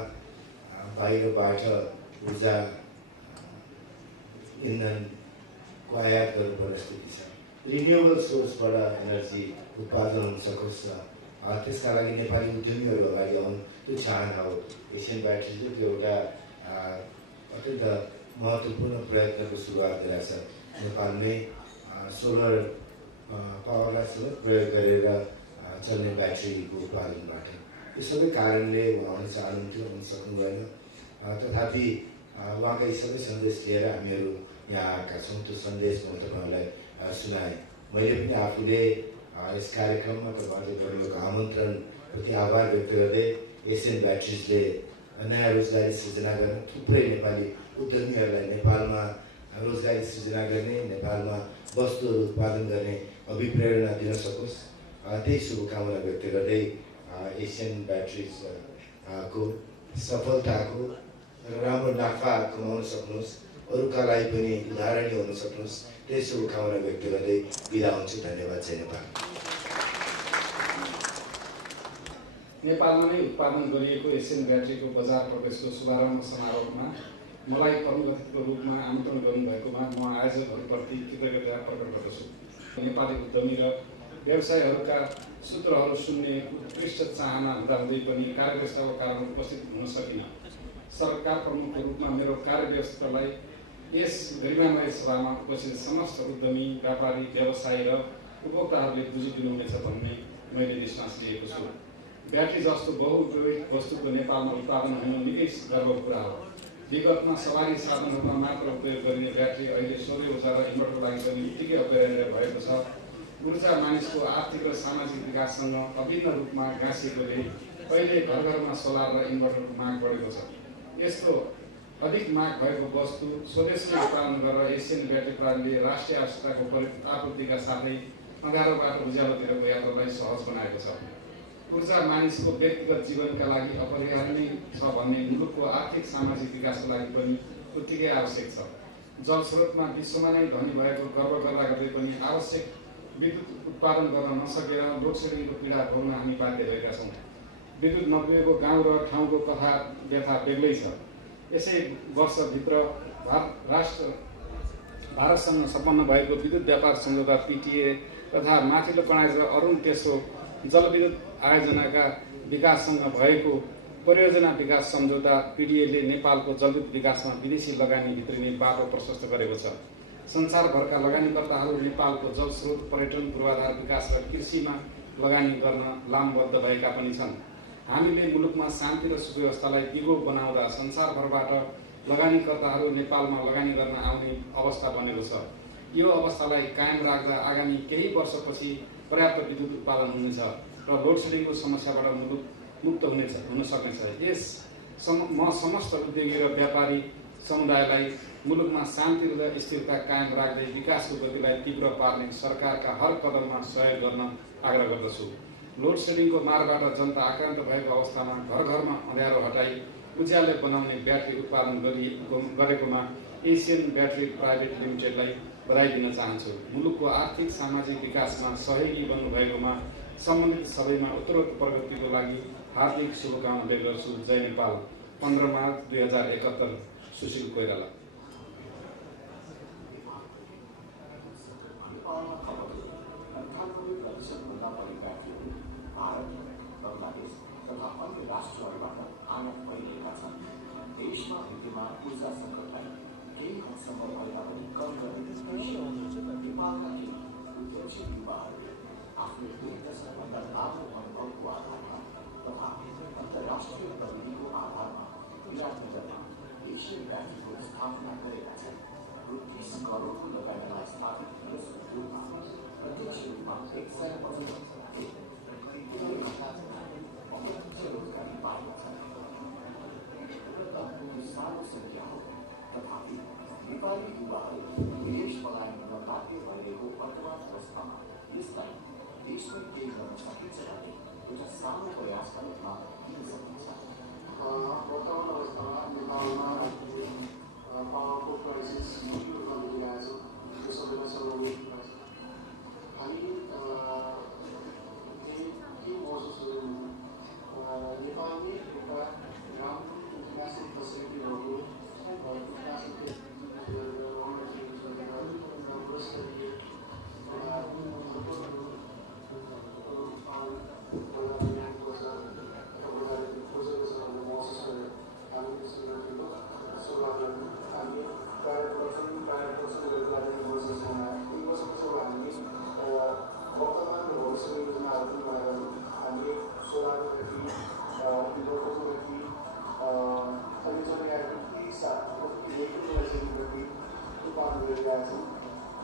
बाहिरबाट ऊर्जा इन्धनको आयात गर्नुपर्ने स्थिति छ। रिन्युएबल सोर्सबाट एनर्जी उत्पादन हुन सकोस् र त्यसका लागि नेपाली उद्यमीहरू अगाडि आउनु त्यो चाहना हो। एसियन ब्याट्रिजले त्यो एउटा अत्यन्त महत्त्वपूर्ण प्रयत्नको सुरुवात गरेको छ। नेपालमै सोलर पावरलाई समेत प्रयोग गरेर चल्ने ब्याट्रीको उत्पादनबाट। यो सबै कारणले उहाँ आउन चाहनुहुन्थ्यो, आउन सक्नु भएन। तथापि उहाँका यी सबै सन्देश लिएर हामीहरू यहाँ आएका छौँ। त्यो सन्देश म तपाईँहरूलाई सुनाएँ। मैले पनि आफूले यस कार्यक्रममा तपाईँहरूले गर्नुभएको आमन्त्रणप्रति आभार व्यक्त गर्दै एसियन ब्याट्रिजले नयाँ रोजगारी सृजना गर्न थुप्रै नेपाली उद्यमीहरूलाई नेपालमा रोजगारी सृजना गर्ने, नेपालमा वस्तुहरू उत्पादन गर्ने अभिप्रेरणा दिन सकोस्, त्यही शुभकामना व्यक्त गर्दै एसियन ब्याट्रिजको सफलताको राम्रो नाफा कमाउन सक्नुहोस्, अरूका लागि पनि उदाहरणीय हुन सक्नुहोस्, त्यही शुभकामना व्यक्त गर्दै बिदा हुन्छु। धन्यवाद। जय नेपाल। नेपालमा नै उत्पादन गरिएको एसियन ब्याट्रीको बजार प्रवेशको शुभारम्भ समारोहमा मलाई प्रमुख अतिथिको रूपमा आमन्त्रण गर्नुभएकोमा म आयोजकहरूप्रति कृतज्ञता प्रकट गर्दछु। नेपाली उद्यमी र व्यवसायहरूका सूत्रहरू सुन्ने उत्कृष्ट चाहना हुँदाहुँदै पनि कार्यव्यस्तताको कारण उपस्थित हुन सकिनँ। सरकार प्रमुखको रूपमा मेरो कार्यव्यस्ततालाई यस गरिमामय सभामा उपस्थित समस्त उद्यमी, व्यापारी, व्यवसायी र उपभोक्ताहरूले बुझिदिनुहुनेछ भन्ने मैले विश्वास लिएको छु। ब्याट्री जस्तो बहुउपयोगिक वस्तुको नेपालमा उत्पादन हुनु निकै गर्वको कुरा हो। विगतमा सवारी साधनहरूमा मात्र उपयोग गरिने ब्याट्री अहिले सौर्य ऊर्जा र इन्भर्टरको लागि पनि उत्तिकै अपरिहार्य भएको छ। ऊर्जा मानिसको आर्थिक र सामाजिक विकाससँग अभिन्न रूपमा गाँसिएकोले अहिले घर घरमा सोलर र इन्भर्टरको माग बढेको छ। यस्तो अधिक माग भएको वस्तु स्वदेशमै उत्पादन गरेर एसियन ब्याट्री प्रणालीले राष्ट्रिय आवश्यकताको आपूर्तिका साथै अँध्यारोबाट उज्यालोतिरको यात्रालाई सहज बनाएको छ। ऊर्जा मानिसको व्यक्तिगत जीवनका लागि अपरिहार्य छ भन्ने मुलुकको आर्थिक सामाजिक विकासको लागि पनि उत्तिकै आवश्यक छ। जलस्रोतमा विश्वमा नै धनी भएको गर्व गर्दा गर्दै पनि आवश्यक विद्युत उत्पादन गर्न नसकेर लोडसेडिङको पीडा भोग्न हामी बाध्य भएका छौँ। विद्युत नपुगेको गाउँ र ठाउँको कथा व्यथा बेग्लै छ। यसै वर्षभित्र भारतसँग सम्पन्न भएको विद्युत व्यापार सम्झौता पिटिए तथा माथिल्लो कणाइ र अरुण तेस्रो जलविद्युत आयोजनाका विकाससँग भएको परियोजना विकास सम्झौता पिडिएले नेपालको जलविद्युत विकासमा विदेशी लगानी भित्रिने बाटो प्रशस्त गरेको छ। संसारभरका लगानीकर्ताहरू नेपालको जलस्रोत, पर्यटन, पूर्वाधार विकास र कृषिमा लगानी गर्न लामबद्ध भएका पनि छन्। हामीले मुलुकमा शान्ति र सुव्यवस्थालाई दिगो बनाउँदा संसारभरबाट लगानीकर्ताहरू नेपालमा लगानी गर्न आउने अवस्था बनेको छ। यो अवस्थालाई कायम राख्दा आगामी केही वर्षपछि पर्याप्त विद्युत उत्पादन हुनेछ र लोडसेडिङको समस्याबाट मुलुक मुक्त हुन सक्नेछ। म समस्त उद्योगी र व्यापारी समुदायलाई मुलुकमा शान्ति र स्थिरता कायम राख्दै विकासको गतिलाई तीव्र पार्ने सरकारका हर कदममा सहयोग गर्न आग्रह गर्दछु। लोडसेडिङको मारबाट जनता आक्रान्त भएको अवस्थामा घर घरमा अँध्यारो हटाई उज्यालो बनाउने ब्याट्री उत्पादन गरेकोमा एसियन ब्याट्री प्राइभेट लिमिटेडलाई बधाई दिन चाहन्छु। मुलुकको आर्थिक सामाजिक विकासमा सहयोगी बन्नुभएकोमा सम्बन्धित सबैमा उत्तरोत्तर प्रगतिको लागि हार्दिक शुभकामना व्यक्त गर्छु। जय नेपाल। 15 मार्च 2071। सुशील कोइराला। ऊर्जा सङ्कटलाई केही हदसम्म भएमा पनि कम गर्ने नेपालका केही उद्योगशील युवाहरूले आफ्नो 1 दशकभन्दा लामो अनुभवको आधारमा तथा अन्तर्राष्ट्रिय प्रविधिको आधारमा विराटनगरमा एसियन ब्याट्रीको स्थापना गरेका छन्। रु 30 करोडको लगानीलाई स्थापित यस उद्योगमा प्रत्यक्ष रूपमा 150 रोजगारी पाएका छन्। सानो संख्या हो, तथापि नेपाली युवाहरू विदेश पलायन गर्न बाध्य भइरहेको वर्तमान अवस्थामा यसलाई देशमै केही गर्न सकिन्छ भन्ने एउटा सानो प्रयासका रूपमा लिन सकिन्छ। वर्तमान अवस्थामा नेपालमा पावरको क्राइसिस गम्भीर रूपमा देखिरहेको छ। यो सबैलाई सर्वव्यापी कुरा छ। हामी के महसुस गर्दैछौँ नेपालले एउटा राम्रो इन्टरनेसनल फेसिलिटीहरू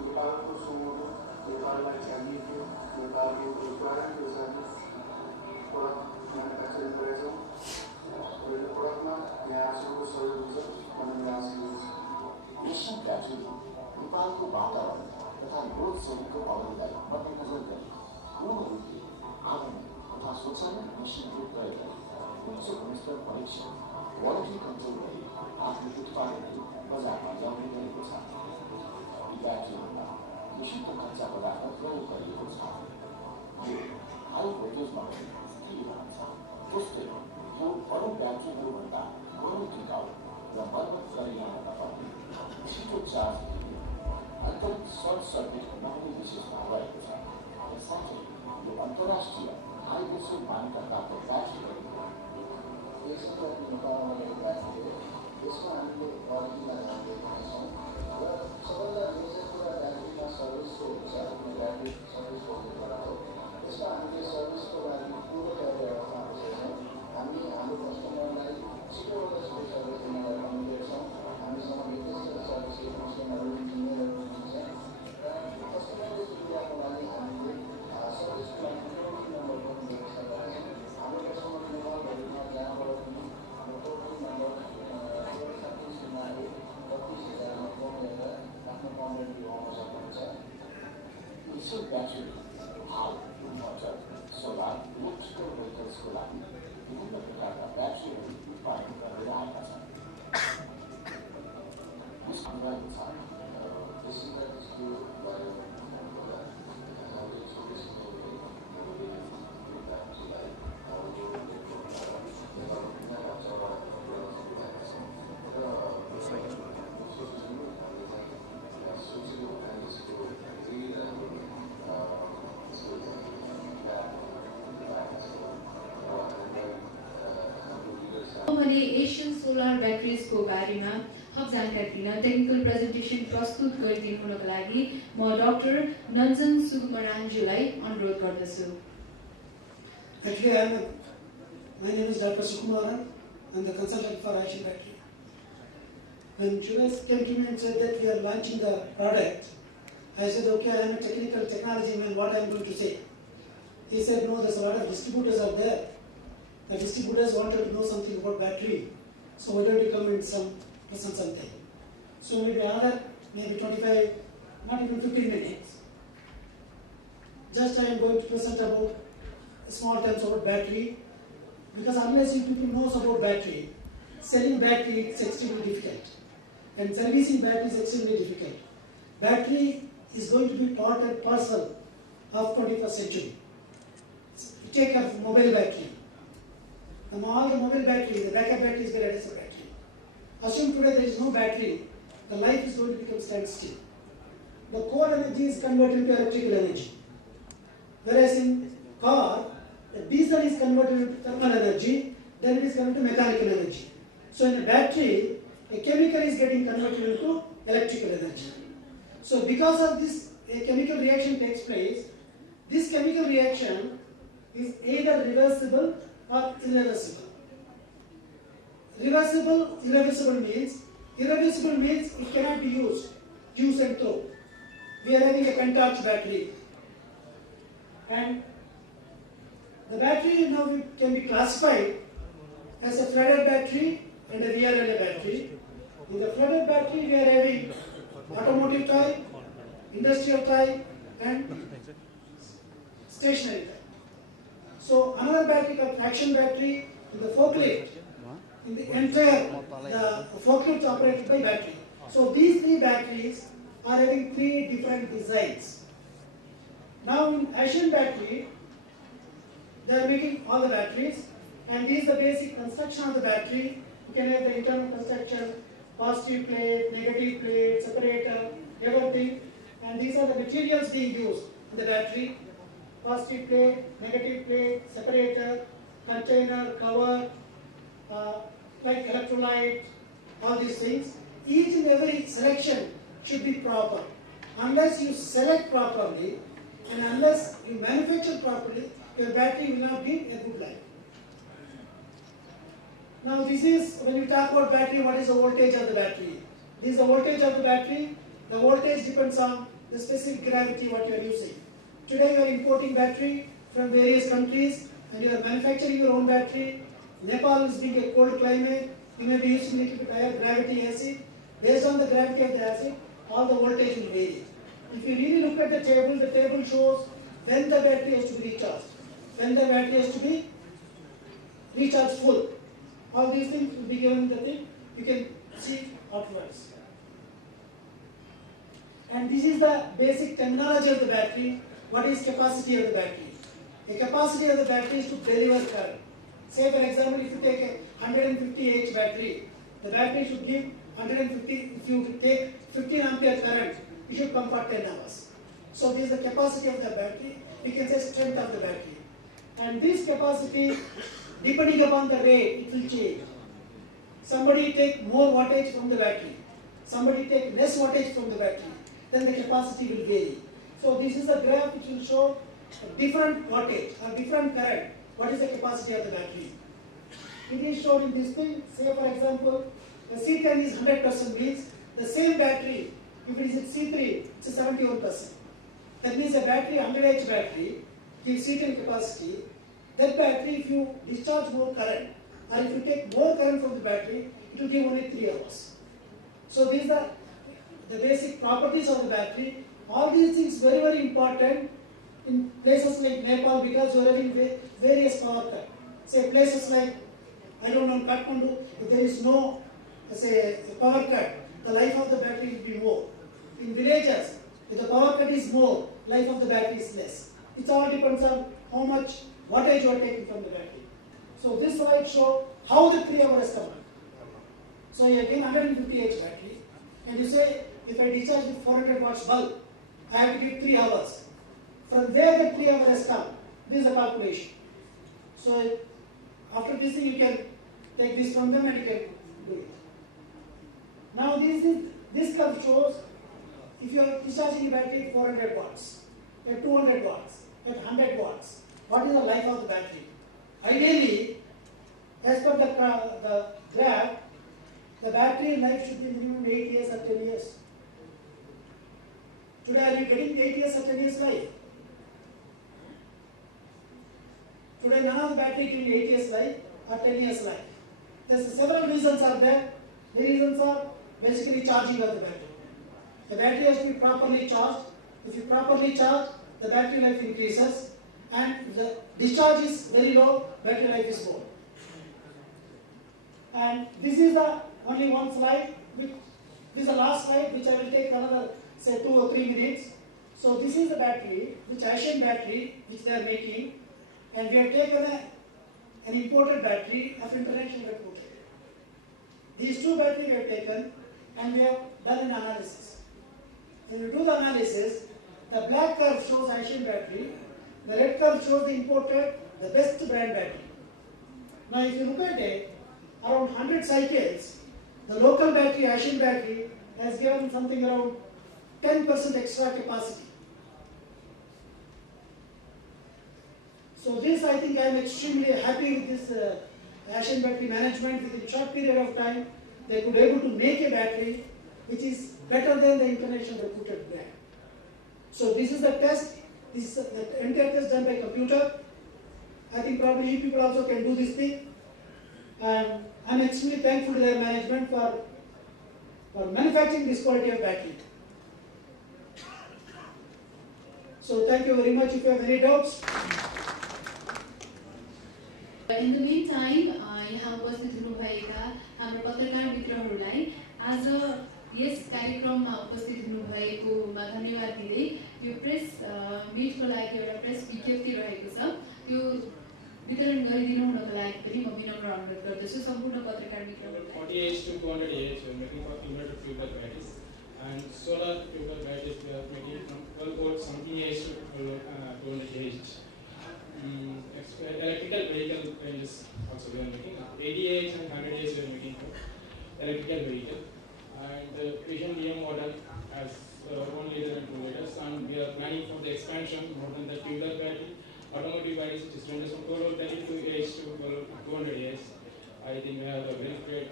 नेपालको सुमो नेपाललाई चाहिएको नेपालको रोजगारी योजना प्रोडक्ट म्यानुफ्याक्चरिङ गरेछौँ र यो प्रोडक्टमा यहाँसम्मको सहयोग हुन्छ भन्ने आशा गर्छु। एसियन ब्याट्री नेपालको वातावरण तथा लोड सेडिङको अवधिलाई मध्यनजर गरी पूर्ण रूपले आधुनिक तथा स्वचालित मसिनको प्रयोग गरी उच्च गुणस्तर परीक्षण क्वालिटी कन्ट्रोल गरी आफ्नो उत्पादनहरू बजारमा ल्याउने गरेको छ। यी ब्याट्रीहरूमा विशुद्ध कच्चा पदार्थ प्रयोग गरिएको छ। यो हाई भोल्टेजमा पनि स्थिर रहन्छ। जस्तै यो अरू ब्याट्रीहरूभन्दा बढी टिकाउ र मर्मत गरिरहन नपर्ने छिटो चार्ज दिने आन्तरिक सर्ट सर्किट नहुने विशेषता रहेको छ। साथै यो अन्तर्राष्ट्रिय हाई प्रेसर मान्यता प्राप्त ब्याट्री हो। यसमा हामीले क्वालिटीमा ध्यान दिएका छौँ र सबैभन्दा मेजर कुरा ब्याट्रीमा सर्भिसको हुन्छ। ब्याट्री सर्भिस भन्ने कुरा हो। यसमा हामीले सर्भिसको लागि पूर्व व्यवस्था छौँ। हामी हाम्रो कस्टमरलाई छिटोभन्दा छिटो सर्भिस दिन कमिटेड छौँ। हामीसँग लेटेस्ट सर्भिसहरू कस्टमरहरू इन्जिनियरहरू हुनुहुन्छ र कस्टमरले सुविधाको लागि हामीले सर्भिसको लागि टोल फ्री नम्बर पनि व्यवस्था गरेका छौँ। हाम्रो कस्टमर नेपालभरिमा जहाँबाट पनि हाम्रो टोल फ्री नम्बर 32 फोन गरेर आफ्नो कमेन्ट दिनु सक्नुहुन्छ। एसियन ब्याट्री हाल इन्भर्टर, सोलर, इलेक्ट्रिकल भेहिकल्सको लागि विभिन्न प्रकारका ब्याट्रीहरू उत्पादन गरेर आएका छन्। यसमा रहेको छ भने एसियन सोलर ब्याट्रिजको बारेमा थप जानकारी दिन टेक्निकल प्रेजेन्टेसन प्रस्तुत गरिदिनु हुनको लागि म डाक्टर नन्जन सुकुमारान्ज्यूलाई अनुरोध गर्दछु। Actually, my name is Dr. Sukumaran. I'm the consultant for Asian Battery. When Julius came to me and said that we are launching the product, I said, okay, I am a technology man, what I am going to say? He said, no, there's a lot of distributors out there. The distributors wanted to know something about battery, so why don't you come and present something? So maybe another, maybe 25, not even 15 minutes. Just I am going to present about small terms about battery, because unless you people knows about battery, selling battery is extremely difficult, and servicing battery is extremely difficult. Battery is going to be part and parcel of 21st century. Take a mobile battery. All the mobile battery, the backup battery is there as a battery. Assume today there is no battery, the life is going to become standstill. The core energy is converted into electrical energy. Whereas in car, the diesel is converted into thermal energy, then it is converted to mechanical energy. So in a battery, a chemical is getting converted into electrical energy. So because of this, a chemical reaction takes place. This chemical reaction is either reversible or irreversible. Irreversible means it cannot be used, use and throw. We are having a pentarch battery, and the battery now can be classified as a flooded battery and a VRLA battery. In the flooded battery, we are having automotive type, industrial type, and stationary type. So another battery called traction battery in the forklift. In the entire forklift is operated by battery. So these three batteries are having three different designs. Now in Asian battery, they are making all the batteries, and this is the basic construction of the battery. You can have the internal construction, positive plate, negative plate, separator, everything, and these are the materials being used in the battery. Positive plate, negative plate, separator, container, cover, like electrolyte, all these things. Each and every selection should be proper. Unless you select properly and unless you manufacture properly, your battery will not give a good life. Now this is, when you talk about battery, what is the voltage of the battery? This is the voltage of the battery. The voltage depends on the specific gravity what you are using. Today you are importing battery from various countries and you are manufacturing your own battery. Nepal is being a cold climate. You may be using a little bit higher gravity acid. Based on the gravity of the acid, all the voltage will vary. If you really look at the table shows when the battery has to be recharged. When the battery has to be recharged full. All these things will be given in the thing. You can see afterwards. And this is the basic terminology of the battery. What is capacity of the battery? A capacity of the battery is to deliver current. Say for example, if you take a 150 Ah battery, the battery should give 150, if you take 15 ampere current, it should come for 10 hours. So this is the capacity of the battery. We can say strength of the battery. And this capacity, depending upon the rate, it will change. Somebody take more wattage from the battery. Somebody take less wattage from the battery. Then the capacity will vary. So this is a graph which will show a different wattage or different current. What is the capacity of the battery? It is shown in this thing. Say for example, the C10 is 100% means the same battery, if it is at C3, it's a 71%. That means a battery, 100 Ah battery, gives C10 capacity. That battery, if you discharge more current, or if you take more current from the battery, it will give only 3 hours. So these are the basic properties of the battery. All these things very, very important in places like Nepal because you are having various power cut. Say places like, I don't know, Kathmandu, if there is no, say, power cut, the life of the battery will be more. In villages, if the power cut is more, life of the battery is less. It all depends on how much wattage you are taking from the battery. So this slide shows how the 3 hours come. So you again 150 Ah battery, and you say, if I discharge with 400 watts bulb, I have to give 3 hours. From there the 3 hours come. This is a calculation. So after this thing you can take this from them and you can do it. Now this curve shows if you are discharging a battery at 400 watts, at 200 watts, at 100 watts, what is the life of the battery? Ideally, as per the graph, the battery life should be minimum 8 years or 10 years. Today, are you getting 8 years or 10 years life? Today, none of the battery giving 8 years life or 10 years life. There's several reasons are there. The reasons are basically charging of the battery. The battery has to be properly charged. If you properly charge, the battery life increases, and if the discharge is very low, battery life is more. And this is the only one slide, this is the last slide, which I will take another, say, 2 or 3 minutes. So this is the battery, which Asian battery, which they are making, and we have taken an imported battery of international reputation. These 2 batteries we have taken, and we have done an analysis. When you do the analysis, the black curve shows Asian battery, the red curve shows the imported, the best brand battery. Now if you look at it, around 100 cycles, The local battery, Asian battery, has given something around 10% extra capacity. So this, I think, I am extremely happy with this Asian battery management. Within a short period of time, they could able to make a battery which is better than the international reputed brand. So this is the test. This is the entire test done by computer. I think probably you people also can do this thing. And I'm extremely thankful to their management for manufacturing this quality of battery. So thank you very much. If you have any doubts. In the meantime, यहाँ उपस्थित हुनुभएका हाम्रो पत्रकार मित्रहरूलाई आज यस कार्यक्रममा उपस्थित हुनुभएकोमा धन्यवाद दिँदै यो प्रेस मिटको लागि एउटा प्रेस विज्ञप्ति रहेको छ त्यो वितरण गरिदिनु हुनको लागि पनि म विनम्र अनुरोध गर्दछु सम्पूर्ण पत्रकार मित्रहरूलाई 48 to 200 AH we are making for inverter fuel batteries and solar fuel batteries we are making from 12 volt 17 AH to 200 AH. Electrical vehicle ranges also we are making 80 AH and 100 AH we are making for electrical vehicle and Asian DM model has 1 liter and 2 liters and we are planning for the expansion more than the tubular battery. Automotive batteries which is ranges from 12 volt 32 AH to 200 AH. I think we have a very great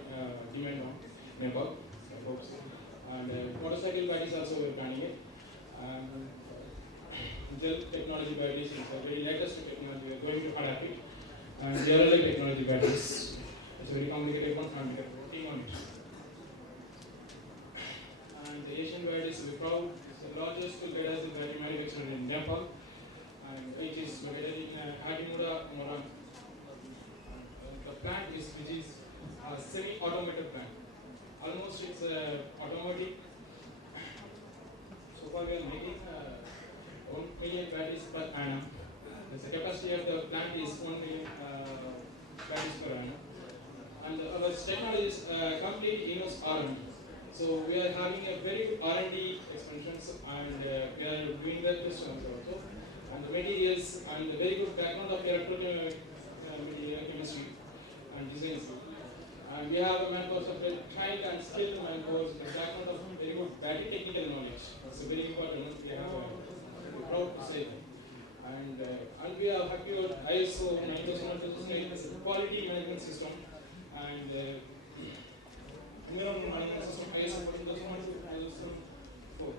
demand on Nepal, folks. And motorcycle batteries also we are planning it. Gel technology batteries is the very latest technology we are going to adapt it. And gel technology batteries, it's a very complicated one and we are working on it. And the Asian batteries we proud the largest lead-acid battery manufacturer in Nepal, and it is located in Hatimuda, Moran. The plant is which is a semi-automated plant. Almost it's automatic. So far we are making 1 million batteries per annum. The capacity of the plant is 1 million batteries per annum. And our technology is complete in-house R&D. So we are having a very good R&D expansions and we are doing the systems also. And the materials and the very good background of electrical material chemistry and design. And we have a manpower of the trained and skilled manpower with the background of very good battery technical knowledge. That's a very important. We have proud to say. And we are happy about ISO 9001 as a quality management system and environment management system ISO 14001 to 2004.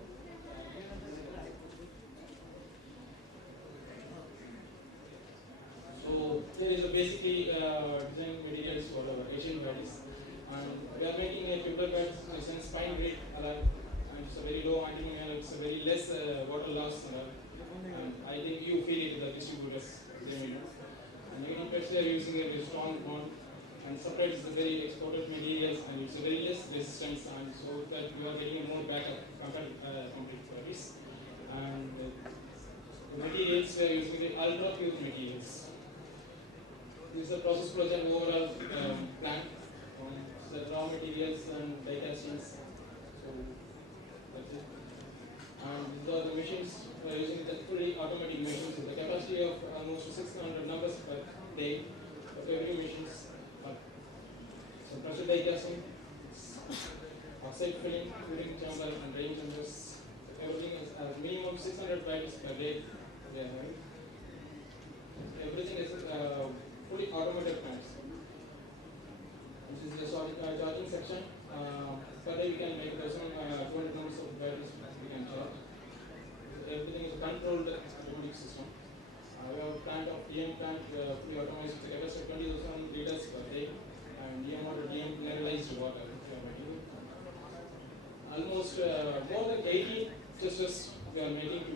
So there is a basically design materials for our Asian batteries, and we are making a tubular battery since fine grade alloy, and it's a very low antimony, it's a very less water loss, and I think you feel it the distributors. And you know, especially are using a very strong bond, and separates the very exported materials, and it's a very less resistance, and so that you are getting a more backup compared complete batteries. And the materials we are using the ultra pure materials. This is a process project overall plan on the raw materials and die castings. So that's it. And these are the machines we are using the fully automatic machines with the capacity of almost 600 numbers per day of every machines. So pressure die casting, oxide filling, cooling chamber and drain chambers. Everything is at minimum 600 batteries per day they are having. Everything is fully automated plants. This is the charging section. Per day we can make 200 numbers of batteries we can charge. Everything is controlled automatic system. We have a plant of DM plant fully automated with a capacity of 20,000 liters per day, and DM water, DM mineralized water. Almost more than 80 testers we are making to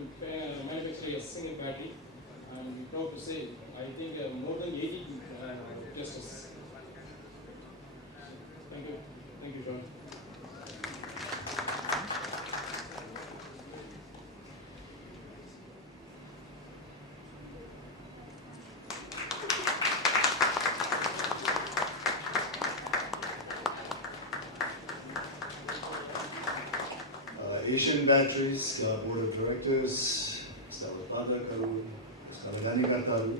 manufacture a single battery. I'm proud to say, I think more than 80 testers. Thank you. Thank you, John. Asian Batteries Board of Directors, उत्पादकहरू, वैधानिकर्ताहरू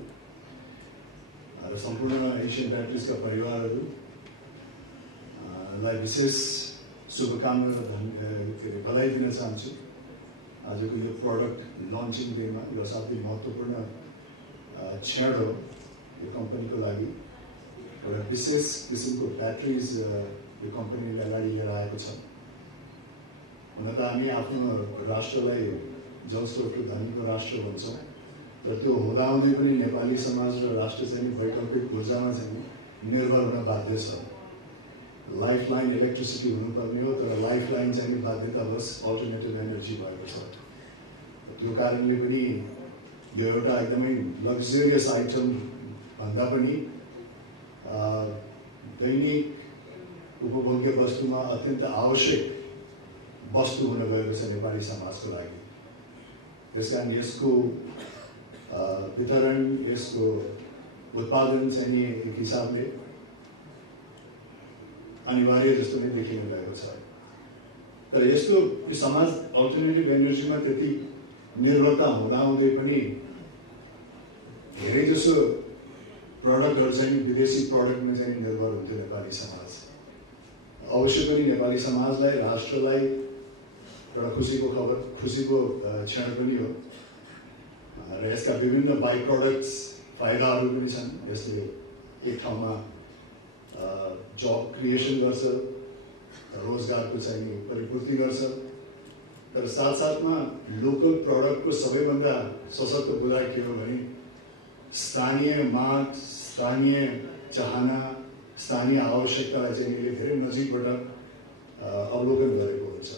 र सम्पूर्ण Asian ब्याट्रिजका परिवारहरू लाई विशेष शुभकामना र बधाई दिन चाहन्छु। आजको यो प्रडक्ट लन्चिङ डेमा यो असाध्यै महत्त्वपूर्ण क्षण हो यो कम्पनीको लागि। एउटा विशेष किसिमको ब्याट्रिज यो कम्पनीले अगाडि लिएर आएको छ। हुन त हामी आफ्नो राष्ट्रलाई जलस्रोतको धनीको राष्ट्र भन्छौँ, तर त्यो हुँदाहुँदै पनि नेपाली समाज र राष्ट्र चाहिँ वैकल्पिक ऊर्जामा चाहिँ निर्भर हुन बाध्य छ। लाइफ लाइन इलेक्ट्रिसिटी हुनुपर्ने हो, तर लाइफ लाइन चाहिँ बाध्यतावश अल्टरनेटिभ एनर्जी भएको छ। त्यो कारणले पनि यो एउटा एकदमै लग्जरियस आइटम भन्दा पनि दैनिक उपभोग्य वस्तुमा अत्यन्त आवश्यक वस्तु हुन गएको छ नेपाली समाजको लागि। त्यसकारण यसको वितरण, यसको उत्पादन चाहिँ नि एक हिसाबले अनिवार्य जस्तो नै देखिन गएको छ। तर यस्तो समाज अल्टरनेटिभ एनर्जीमा त्यति निर्भरता हुँदाहुँदै पनि धेरै जसो प्रडक्टहरू चाहिँ विदेशी प्रडक्टमा चाहिँ निर्भर हुन्थ्यो नेपाली समाज। अवश्य पनि नेपाली समाजलाई, राष्ट्रलाई एउटा खुसीको खबर, खुसीको क्षण पनि हो। र यसका विभिन्न बाई प्रडक्ट्स फाइदाहरू पनि छन्। यसले एक ठाउँमा जब क्रिएसन गर्छ, रोजगारको चाहिँ परिपूर्ति गर्छ, तर साथसाथमा लोकल प्रडक्टको सबैभन्दा सशक्त कुरा के हो भने स्थानीय माग, स्थानीय चाहना, स्थानीय आवश्यकतालाई चाहिँ यसले धेरै नजिकबाट अवलोकन गरेको हुन्छ।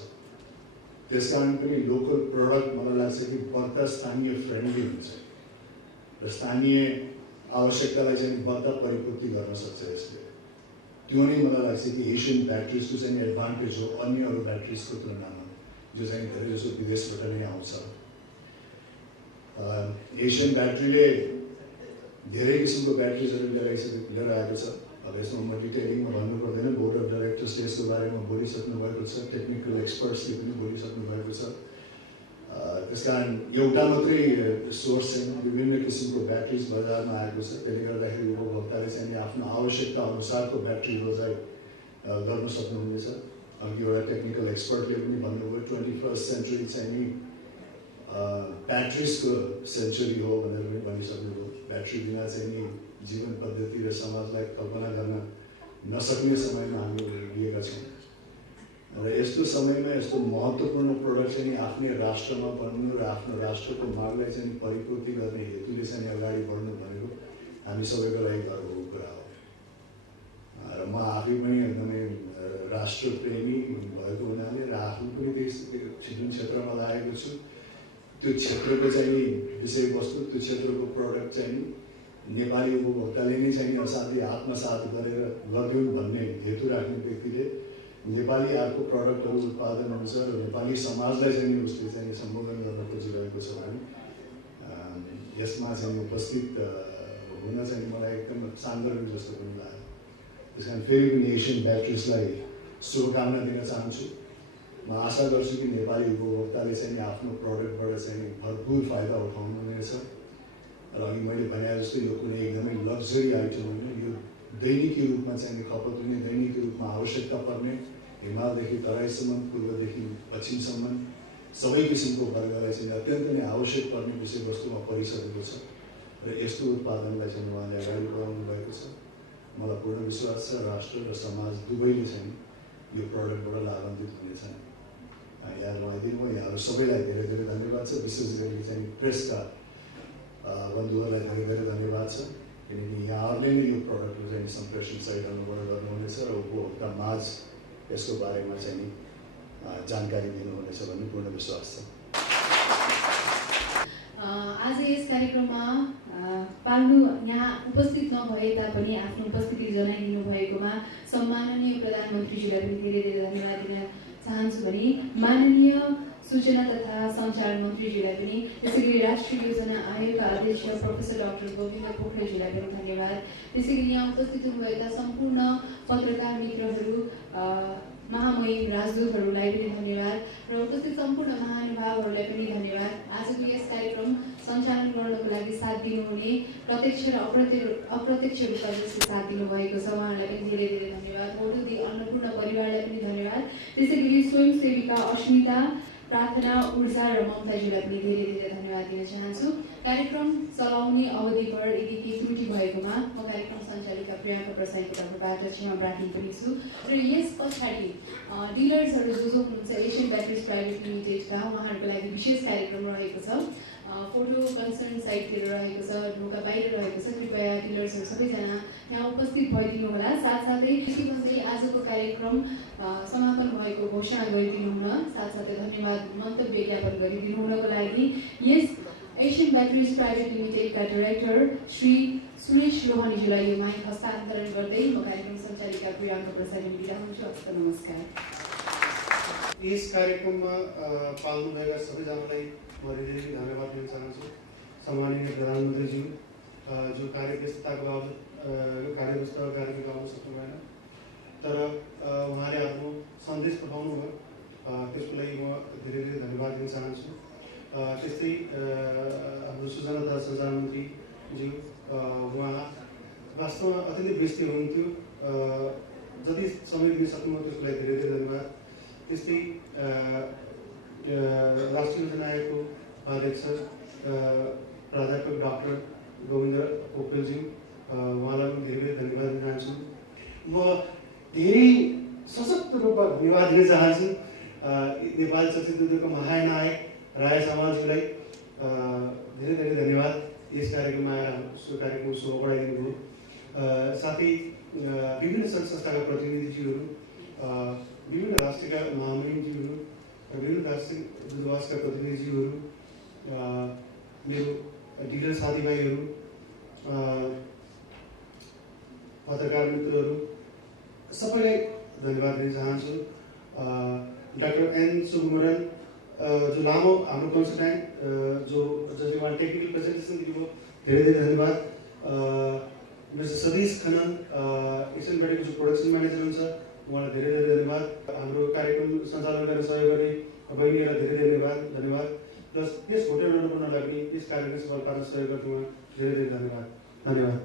त्यसकारण पनि लोकल प्रडक्ट मलाई लाग्छ कि बढ्ता स्थानीय फ्रेन्डली हुन्छ र स्थानीय आवश्यकतालाई चाहिँ बढ्ता परिपूर्ति गर्न सक्छ यसले। त्यो नै मलाई लाग्छ कि एसियन ब्याट्रिजको चाहिँ एडभान्टेज हो अन्य अरू ब्याट्रिजको तुलनामा, जो चाहिँ धेरै जसो विदेशबाट नै आउँछ। एसियन ब्याट्रीले धेरै किसिमको ब्याट्रिजहरू लिएर आएको छ। अब यसमा म डिटेलिङमा भन्नु पर्दैन, बोर्ड अफ डाइरेक्टर्सले यसको बारेमा बोलिसक्नु भएको छ, टेक्निकल एक्सपर्ट्सले पनि बोलिसक्नु भएको छ। त्यसकारण एउटा मात्रै सोर्स चाहिँ विभिन्न किसिमको ब्याट्रिज बजारमा आएको छ। त्यसले गर्दाखेरि उपभोक्ताले चाहिँ आफ्नो आवश्यकता अनुसारको ब्याट्री रोजाइ गर्न सक्नुहुनेछ। अघि एउटा टेक्निकल एक्सपर्टले पनि भन्नुभयो 21st सेन्चुरी चाहिँ नि ब्याट्रिजको सेन्चुरी हो भनेर पनि भनिसक्नुभयो। ब्याट्री बिना चाहिँ नि जीवन पद्धति र समाजलाई कल्पना गर्न नसक्ने समयमा हामी लिएका छौँ। र यस्तो समयमा यस्तो महत्त्वपूर्ण प्रोडक्ट चाहिँ आफ्नै राष्ट्रमा बन्नु र आफ्नो राष्ट्रको मागलाई चाहिँ परिपूर्ति गर्ने हेतुले चाहिँ अगाडि बढ्नु भनेको हामी सबैको लागि गर्वको कुरा हो। र म आफै पनि एकदमै राष्ट्रप्रेमी भएको हुनाले र आफू पनि जुन क्षेत्रमा लागेको छु त्यो क्षेत्रको चाहिँ विषयवस्तु, त्यो क्षेत्रको प्रडक्ट चाहिँ नेपाली उपभोक्ताले नै चाहिँ असाध्यै आत्मसात गरेर गरिदिउन् भन्ने हेतु राख्ने व्यक्तिले नेपाली अर्को प्रडक्टहरू उत्पादन हुन्छ र नेपाली समाजलाई चाहिँ उसले चाहिँ सम्बोधन गर्न खोजिरहेको छ भने यसमा चाहिँ उपस्थित हुन चाहिँ मलाई एकदम सान्दर्भिक जस्तो पनि लाग्यो। त्यस कारण फेरि पनि एसियन ब्याट्रिजलाई शुभकामना दिन चाहन्छु। म आशा गर्छु कि नेपाली उपभोक्ताले चाहिँ आफ्नो प्रडक्टबाट चाहिँ भरपुर फाइदा उठाउनुहुनेछ। र अघि मैले भने जस्तो यो कुनै एकदमै लग्जरी आइटम होइन, यो दैनिकी रूपमा चाहिँ खपत हुने, दैनिकी रूपमा आवश्यकता पर्ने, हिमालदेखि तराईसम्म, पूर्वदेखि पश्चिमसम्म सबै किसिमको वर्गलाई चाहिँ अत्यन्त नै आवश्यक पर्ने विषयवस्तुमा परिसकेको छ। र यस्तो उत्पादनलाई चाहिँ उहाँले अगाडि बढाउनु भएको छ। मलाई पूर्ण विश्वास छ राष्ट्र र समाज दुवैले चाहिँ यो प्रडक्टबाट लाभान्वित हुनेछन्। यहाँ उहाँदिनु म यहाँहरू सबैलाई धेरै धेरै धन्यवाद छ। विशेष गरी चाहिँ प्रेसका बन्धुहरूलाई धेरै धेरै धन्यवाद छ, किनकि यहाँहरूले नै यो प्रडक्टको चाहिँ सम्प्रेषण सही ढङ्गबाट गर्नुहुनेछ र उपभोक्ता माझ यसको बारेमा चाहिँ जानकारी दिनुहुनेछ भन्ने पूर्ण विश्वास छ। आज यस कार्यक्रममा पाल्नु यहाँ उपस्थित नभए तापनि आफ्नो उपस्थिति जनाइदिनु भएकोमा सम्माननीय प्रधानमन्त्रीजीलाई पनि धेरै धेरै धन्यवाद दिन चाहन्छु भने माननीय सूचना तथा सञ्चार मन्त्रीजीलाई पनि, त्यसैगरी राष्ट्रिय योजना आयोगका अध्यक्ष प्रोफेसर डाक्टर गोविन्द पोखरेलजीलाई पनि धन्यवाद। त्यसैगरी यहाँ उपस्थित हुनुभएका सम्पूर्ण पत्रकार मित्रहरू, महामहिम राजदूतहरूलाई पनि धन्यवाद र उपस्थित सम्पूर्ण महानुभावहरूलाई पनि धन्यवाद। आजको यस कार्यक्रम सञ्चालन गर्नको लागि साथ दिनुहुने प्रत्यक्ष र अप्रत्यक्ष रूपमा जसले साथ दिनुभएको छ उहाँहरूलाई पनि धेरै धेरै धन्यवाद। मोटुदी अन्नपूर्ण परिवारलाई पनि धन्यवाद। त्यसै गरी स्वयंसेविका अस्मिता, प्रार्थना, ऊर्जा र ममताजीलाई पनि धेरै धेरै धन्यवाद दिन चाहन्छु। कार्यक्रम चलाउने अवधिभर यदि केही त्रुटि भएकोमा म कार्यक्रम सञ्चालिका प्रियङ्का प्रसाईको तर्फबाट क्षमा प्रार्थी पनि छु। र यस पछाडि डिलर्सहरू जो हुनुहुन्छ एसियन ब्याट्रिज प्राइभेट लिमिटेडका उहाँहरूको लागि विशेष कार्यक्रम रहेको छ। फोटो कन्सर्न साइटतिर रहेको छ, ढोका बाहिर रहेको छ। कृपया डिलर्सहरू सबैजना यहाँ उपस्थित भइदिनु होला। साथसाथै यति भन्दै आजको कार्यक्रम समापन भएको घोषणा गरिदिनु हुन, साथसाथै धन्यवाद मन्तव्य ज्ञापन गरिदिनु हुनको लागि यस एसियन ब्याट्रिज प्राइभेट लिमिटेडका डाइरेक्टर श्री सुरेश लोहानीज्यूलाई यो माइक हस्तान्तरण गर्दै म कार्यक्रम सञ्चालिका प्रियङ्का प्रसाईले बिदा हुन्छु। हस्त नमस्कार। यस कार्यक्रममा पाल्नुभएका सबैजनालाई म धेरै धन्यवाद दिन चाहन्छु। सम्माननीय प्रधानमन्त्रीज्यू जो कार्यव्यस्तताको बावजुद कार्यव्यस्तताको कारणले आउन सक्नु भएन, तर उहाँले आफ्नो सन्देश पठाउनु भयो, त्यसको लागि म धेरै धेरै धन्यवाद दिन चाहन्छु। त्यस्तै हाम्रो सूचना तथा सञ्चार मन्त्रीज्यू उहाँ वास्तवमा अत्यन्तै व्यस्त हुनुहुन्थ्यो, जति समय दिन सक्नुभयो त्यसको लागि धेरै धेरै धन्यवाद। त्यस्तै राष्ट्रिय योजना आयोगको अध्यक्ष प्राध्यापक डाक्टर गोविन्द पोखरेलज्यू उहाँलाई पनि धेरै धेरै धन्यवाद दिन चाहन्छु। म धेरै सशक्त रूपमा धन्यवाद दिन चाहन्छु नेपाली चलचित्र उद्योगको महानायक राय समाजलाई धेरै धेरै धन्यवाद। यस कार्यक्रममा आएर सो कार्यक्रम शोभा बढाइदिनु भयो। साथै विभिन्न सङ्घ संस्थाका प्रतिनिधिज्यूहरू, विभिन्न राष्ट्रका महामहिमज्यूहरू, विभिन्न राष्ट्रिय दूतावासका प्रतिनिधिज्यूहरू, मेरो डिलर साथीभाइहरू, पत्रकार मित्रहरू सबैलाई धन्यवाद दिन चाहन्छु। डाक्टर एन सुकुमारन जो लामो हाम्रो कन्सल्टेन्ट जसले उहाँ टेक्निकल प्रेजेन्टेसन दिनुभयो, धेरै धेरै धन्यवाद। मिस्टर सतीश खनन एसियन ब्याट्रीको जो प्रोडक्सन म्यानेजर हुन्छ उहाँलाई धेरै धेरै धन्यवाद। हाम्रो कार्यक्रम सञ्चालन गर्न सहयोग गर्ने बहिनीहरूलाई धेरै धेरै धन्यवाद। प्लस यस होटल अन्नपूर्णलाई पनि यस कार्यक्रम सफल पार्न सहयोग गर्नुमा धेरै धेरै धन्यवाद।